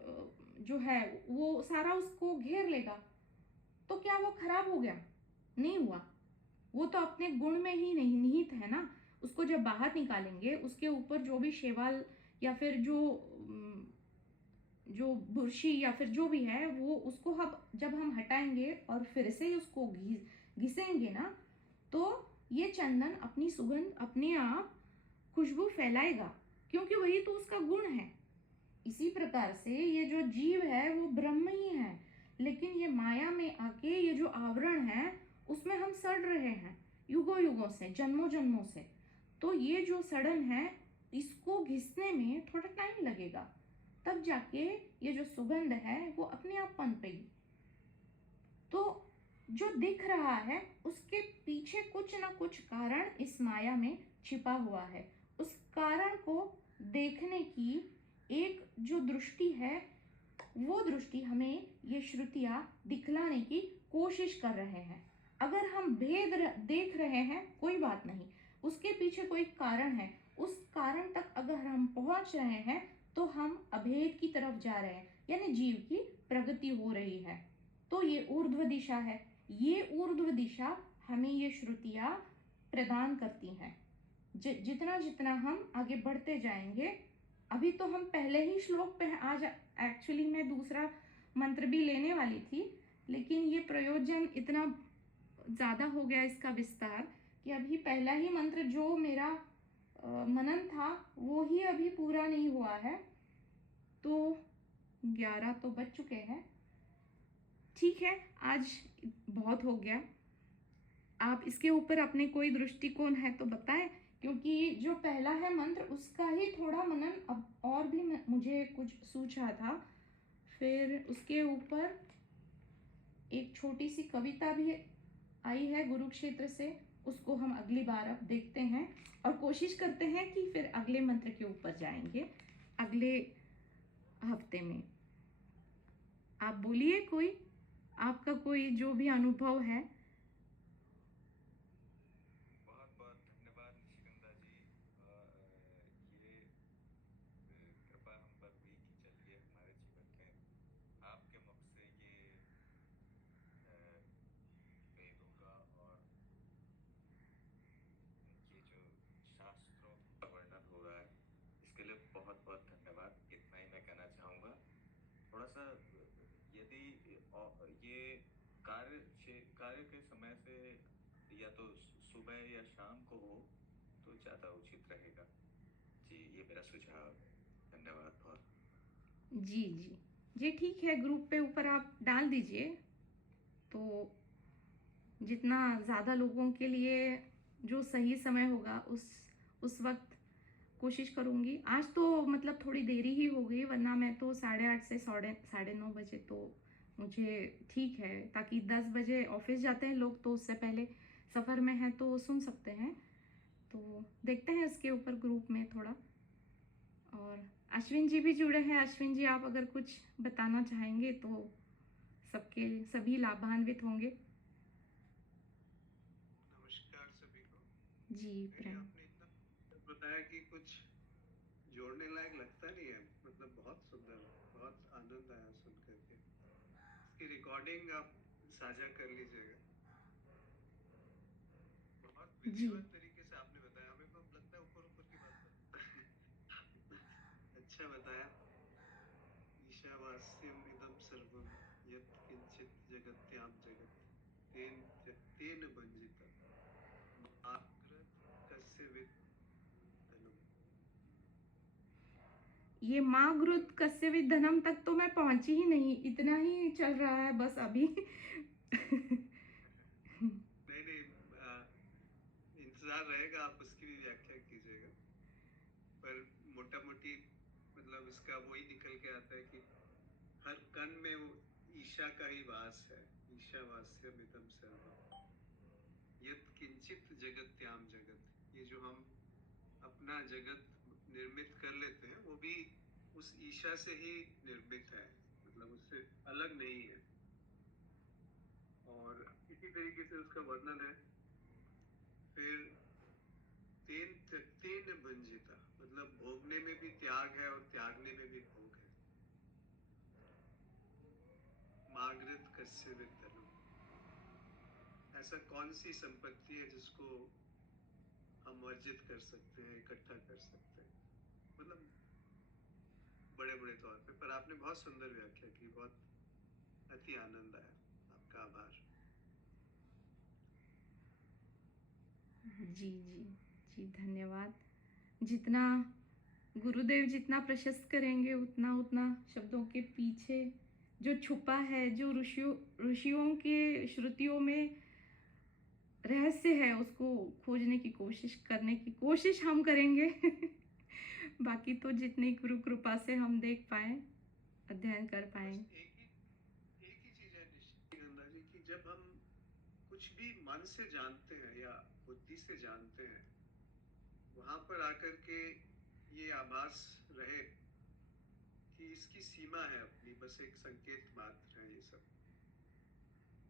जो है वो सारा उसको घेर लेगा, तो क्या वो खराब हो गया? नहीं हुआ, वो तो अपने गुण में ही नहीं निहित है ना। उसको जब बाहर निकालेंगे, उसके ऊपर जो भी शैवाल या फिर जो बुरशी या फिर जो भी है, वो उसको जब हम हटाएंगे और फिर से उसको घिसेंगे ना, तो ये चंदन अपनी सुगंध अपने आप खुशबू फैलाएगा, क्योंकि वही तो उसका गुण है। इसी प्रकार से ये जो जीव है वो ब्रह्म ही है, लेकिन ये माया में आके ये जो आवरण है उसमें हम सड़ रहे हैं, युगों युगों से, जन्मों जन्मों से। तो ये जो सड़न है, इसको घिसने में थोड़ा टाइम लगेगा, तब जाके ये जो सुगंध है वो अपने आप पनपेगी। तो जो दिख रहा है उसके पीछे कुछ ना कुछ कारण इस माया में छिपा हुआ है। उस कारण को देखने की एक जो दृष्टि है, वो दृष्टि हमें ये श्रुतियां दिखलाने की कोशिश कर रहे हैं। अगर हम देख रहे हैं, कोई बात नहीं, उसके पीछे कोई कारण है। उस कारण तक अगर हम पहुंच रहे हैं तो हम अभेद की तरफ जा रहे हैं, यानी जीव की प्रगति हो रही है। तो ये ऊर्ध्व दिशा है। ये ऊर्ध्व दिशा हमें ये श्रुतियां प्रदान करती हैं। जितना जितना हम आगे बढ़ते जाएंगे, अभी तो हम पहले ही श्लोक पे आज एक्चुअली मैं दूसरा मंत्र भी लेने वाली थी, लेकिन ये प्रयोजन इतना ज़्यादा हो गया इसका विस्तार कि अभी पहला ही मंत्र जो मेरा मनन था वो ही अभी पूरा नहीं हुआ है। तो 11 तो बज चुके हैं। ठीक है, आज बहुत हो गया। आप इसके ऊपर अपने कोई दृष्टिकोण है तो बताएं, क्योंकि जो पहला है मंत्र उसका ही थोड़ा मनन अब और भी मुझे कुछ सूझा था। फिर उसके ऊपर एक छोटी सी कविता भी आई है गुरुक्षेत्र से, उसको हम अगली बार अब देखते हैं और कोशिश करते हैं कि फिर अगले मंत्र के ऊपर जाएंगे अगले हफ्ते में। आप बोलिए, कोई आपका कोई जो भी अनुभव है। बहुत बहुत धन्यवाद निशिगंधा जी। ये कृपा हम पर हुई कि चलिए हमारे जीवन में आपके मुख से ये वेदों का और ये जो शास्त्रों का वर्णन हो रहा है, इसके लिए बहुत बहुत धन्यवाद। इतना ही मैं कहना चाहूँगा। थोड़ा सा यदि ये कार्य के समय से या तो सुबह या शाम को हो तो ज़्यादा उचित रहेगा जी। ये मेरा सुझाव है। धन्यवाद बहुत। जी जी जी, ठीक है, ग्रुप पे ऊपर आप डाल दीजिए, तो जितना ज़्यादा लोगों के लिए जो सही समय होगा उस वक्त कोशिश करूँगी। आज तो मतलब थोड़ी देरी ही हो गई, वरना मैं तो 8:30 से 9:30 तो मुझे ठीक है, ताकि 10 बजे ऑफिस जाते हैं लोग, तो उससे पहले सफ़र में हैं तो सुन सकते हैं। तो देखते हैं इसके ऊपर ग्रुप में थोड़ा। और अश्विन जी भी जुड़े हैं। अश्विन जी, आप अगर कुछ बताना चाहेंगे तो सबके सभी लाभान्वित होंगे। नमस्कार सभी को। जी, नहीं, प्रेम। आपने इतना बताया कि कुछ जोड़ने लायक लगता नहीं है। मतलब बहुत सुंदर, बहुत आनंद आया सुन करके। इसकी रिकॉर्डिंग आप साझा कर लीजिएगा। बहुत जी विधिवत तरीके से आपने बताया। हमें तो लगता है ऊपर ऊपर की बात बता अच्छा बताया। ईशावास्यम इदं सर्वम यत् किंचित जगत्याम जगत तेन तेन भंजिता माकृत कस्य विद धनम। ये माँ गुरुत कस्य भी धनम तक तो मैं पहुंची ही नहीं, इतना ही चल रहा है बस अभी। नहीं नहीं, इंतजार रहेगा, आप उसकी भी व्याख्या कीजिएगा। पर मोटा मोटी मतलब इसका वही निकल के आता है कि हर कण में वो ईशा का ही वास है। ईशावास्य मितम सर्वम यत् किंचित जगत्याम जगत। ये जो हम अपना जगत निर्मित कर लेते हैं वो भी उस ईशा से ही निर्मित है, मतलब उससे अलग नहीं है। और इसी तरीके से उसका वर्णन है। फिर तेन त्यक्तेन भंजिता, मतलब भोगने में भी त्याग है और त्यागने में भी भोग है। मागृत कस्य विद्धनम, ऐसा कौन सी संपत्ति है जिसको हम अर्जित कर सकते हैं, इकट्ठा कर सकते हैं, मतलब बड़े बड़े तौर पे। पर आपने बहुत सुंदर व्याख्या की, बहुत अति आनंद आया। आपका आभार। जी जी जी, धन्यवाद। जितना गुरुदेव जितना प्रशस्त करेंगे, उतना उतना शब्दों के पीछे जो छुपा है, जो ऋषियों ऋषियों के श्रुतियों में रहस्य है उसको खोजने की कोशिश करने की कोशिश हम करेंगे। बाकी तो जितनी गुरु कृपा से हम देख पाए, अध्ययन कर पाए। बस एक ही चीज है निशिकानंदा जी कि जब हम कुछ भी मन से जानते हैं या बुद्धि से जानते हैं, वहां पर आकर के ये आभास रहे कि इसकी सीमा है अपनी, बस एक संकेत मात्र है। ये सब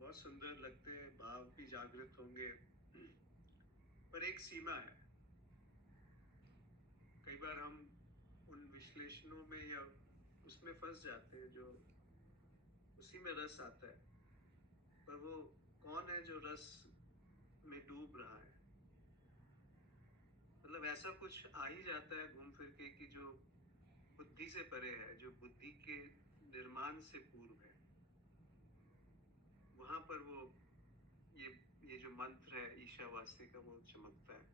बहुत सुंदर लगते हैं, भाव भी जागृत होंगे, पर एक सीमा है। कई बार हम उन विश्लेषणों में या उसमें फंस जाते हैं जो उसी में रस आता है, पर वो कौन है जो रस में डूब रहा है? मतलब ऐसा कुछ आ ही जाता है घूम फिर के कि जो बुद्धि से परे है, जो बुद्धि के निर्माण से पूर्व है। वहां पर वो ये ये जो मंत्र है ईशावास्य का, वो चमकता है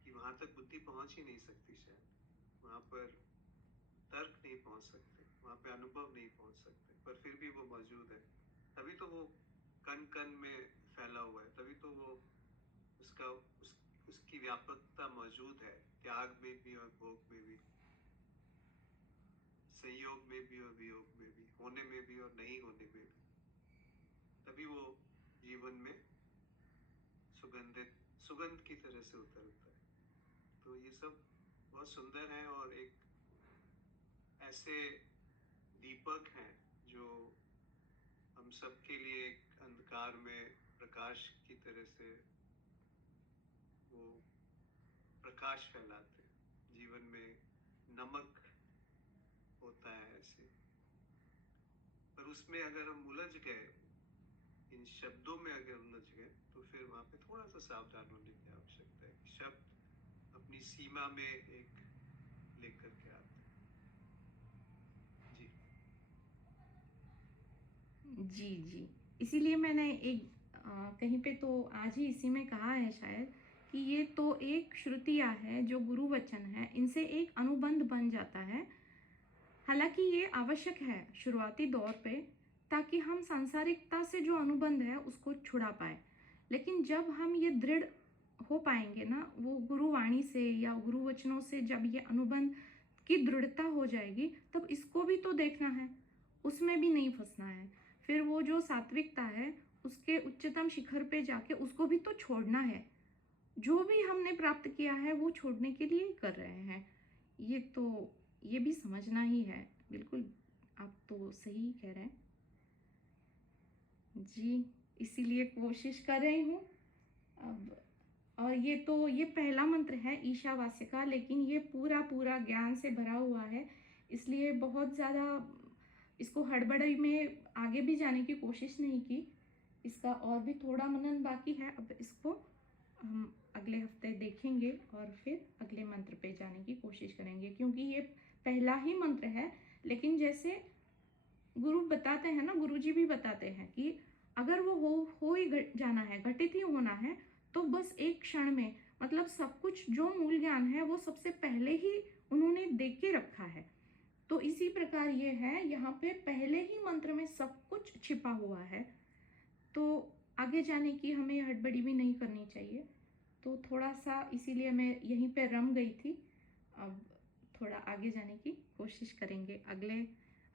कि वहां तक बुद्धि पहुंच ही नहीं सकती शायद। वहां पर तर्क नहीं पहुंच सकते, वहां पे अनुभव नहीं पहुंच सकते, पर फिर भी वो मौजूद है। तभी तो वो कण कण में फैला हुआ है, तभी तो वो उसका उसकी व्यापकता मौजूद है, त्याग में भी और भोग में भी, संयोग में भी और वियोग में भी, होने में भी और नहीं होने में भी। तभी वो जीवन में सुगंध की तरह से उतरता है। तो ये सब बहुत सुंदर है और एक ऐसे दीपक हैं जो हम सबके लिए एक अंधकार में प्रकाश की तरह से वो प्रकाश फैलाते हैं। जीवन में नमक होता है ऐसे, पर उसमें अगर हम उलझ गए, इन शब्दों में अगर उलझ गए, तो फिर वहां पे थोड़ा सा सावधान होने की आवश्यकता है कि शब्द अपनी सीमा में एक लेकर के आते हैं। जी जी, जी। इसीलिए मैंने एक कहीं पे तो आज ही इसी में कहा है शायद कि ये तो एक श्रुतियाँ है जो गुरु वचन है, इनसे एक अनुबंध बन जाता है। हालाँकि ये आवश्यक है शुरुआती दौर पे, ताकि हम सांसारिकता से जो अनुबंध है उसको छुड़ा पाएँ। लेकिन जब हम ये दृढ़ हो पाएँगे ना, वो गुरुवाणी से या गुरु वचनों से जब ये अनुबंध की दृढ़ता हो जाएगी, तब इसको भी तो देखना है, उसमें भी नहीं फँसना है। फिर वो जो सात्विकता है, उसके उच्चतम शिखर पे जाके उसको भी तो छोड़ना है। जो भी हमने प्राप्त किया है, वो छोड़ने के लिए ही कर रहे हैं। ये भी समझना ही है। बिल्कुल, आप तो सही कह रहे हैं। जी, इसीलिए कोशिश कर रही हूँ अब। और ये पहला मंत्र है ईशावास्य का, लेकिन ये पूरा ज्ञान से भरा हुआ है, इसलिए बहुत ज़्यादा इसको हड़बड़ी में आगे भी जाने की कोशिश नहीं की। इसका और भी थोड़ा मनन बाकी है। अब इसको हम अगले हफ्ते देखेंगे और फिर अगले मंत्र पे जाने की कोशिश करेंगे, क्योंकि ये पहला ही मंत्र है। लेकिन जैसे गुरु बताते हैं ना, गुरु जी भी बताते हैं कि अगर वो हो ही जाना है, घटित ही होना है, तो बस एक क्षण में, मतलब सब कुछ जो मूल ज्ञान है वो सबसे पहले ही उन्होंने दे के रखा है। तो इसी प्रकार ये है, यहाँ पे पहले ही मंत्र में सब कुछ छिपा हुआ है। तो आगे जाने की हमें हड़बड़ी भी नहीं करनी चाहिए। तो थोड़ा सा इसीलिए मैं यहीं पे रम गई थी। अब थोड़ा आगे जाने की कोशिश करेंगे, अगले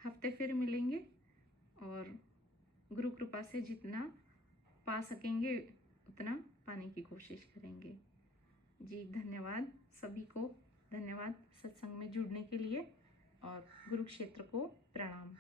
हफ्ते फिर मिलेंगे और गुरु कृपा से जितना पा सकेंगे उतना पाने की कोशिश करेंगे। जी, धन्यवाद सभी को, धन्यवाद सत्संग में जुड़ने के लिए और गुरुक्षेत्र को प्रणाम।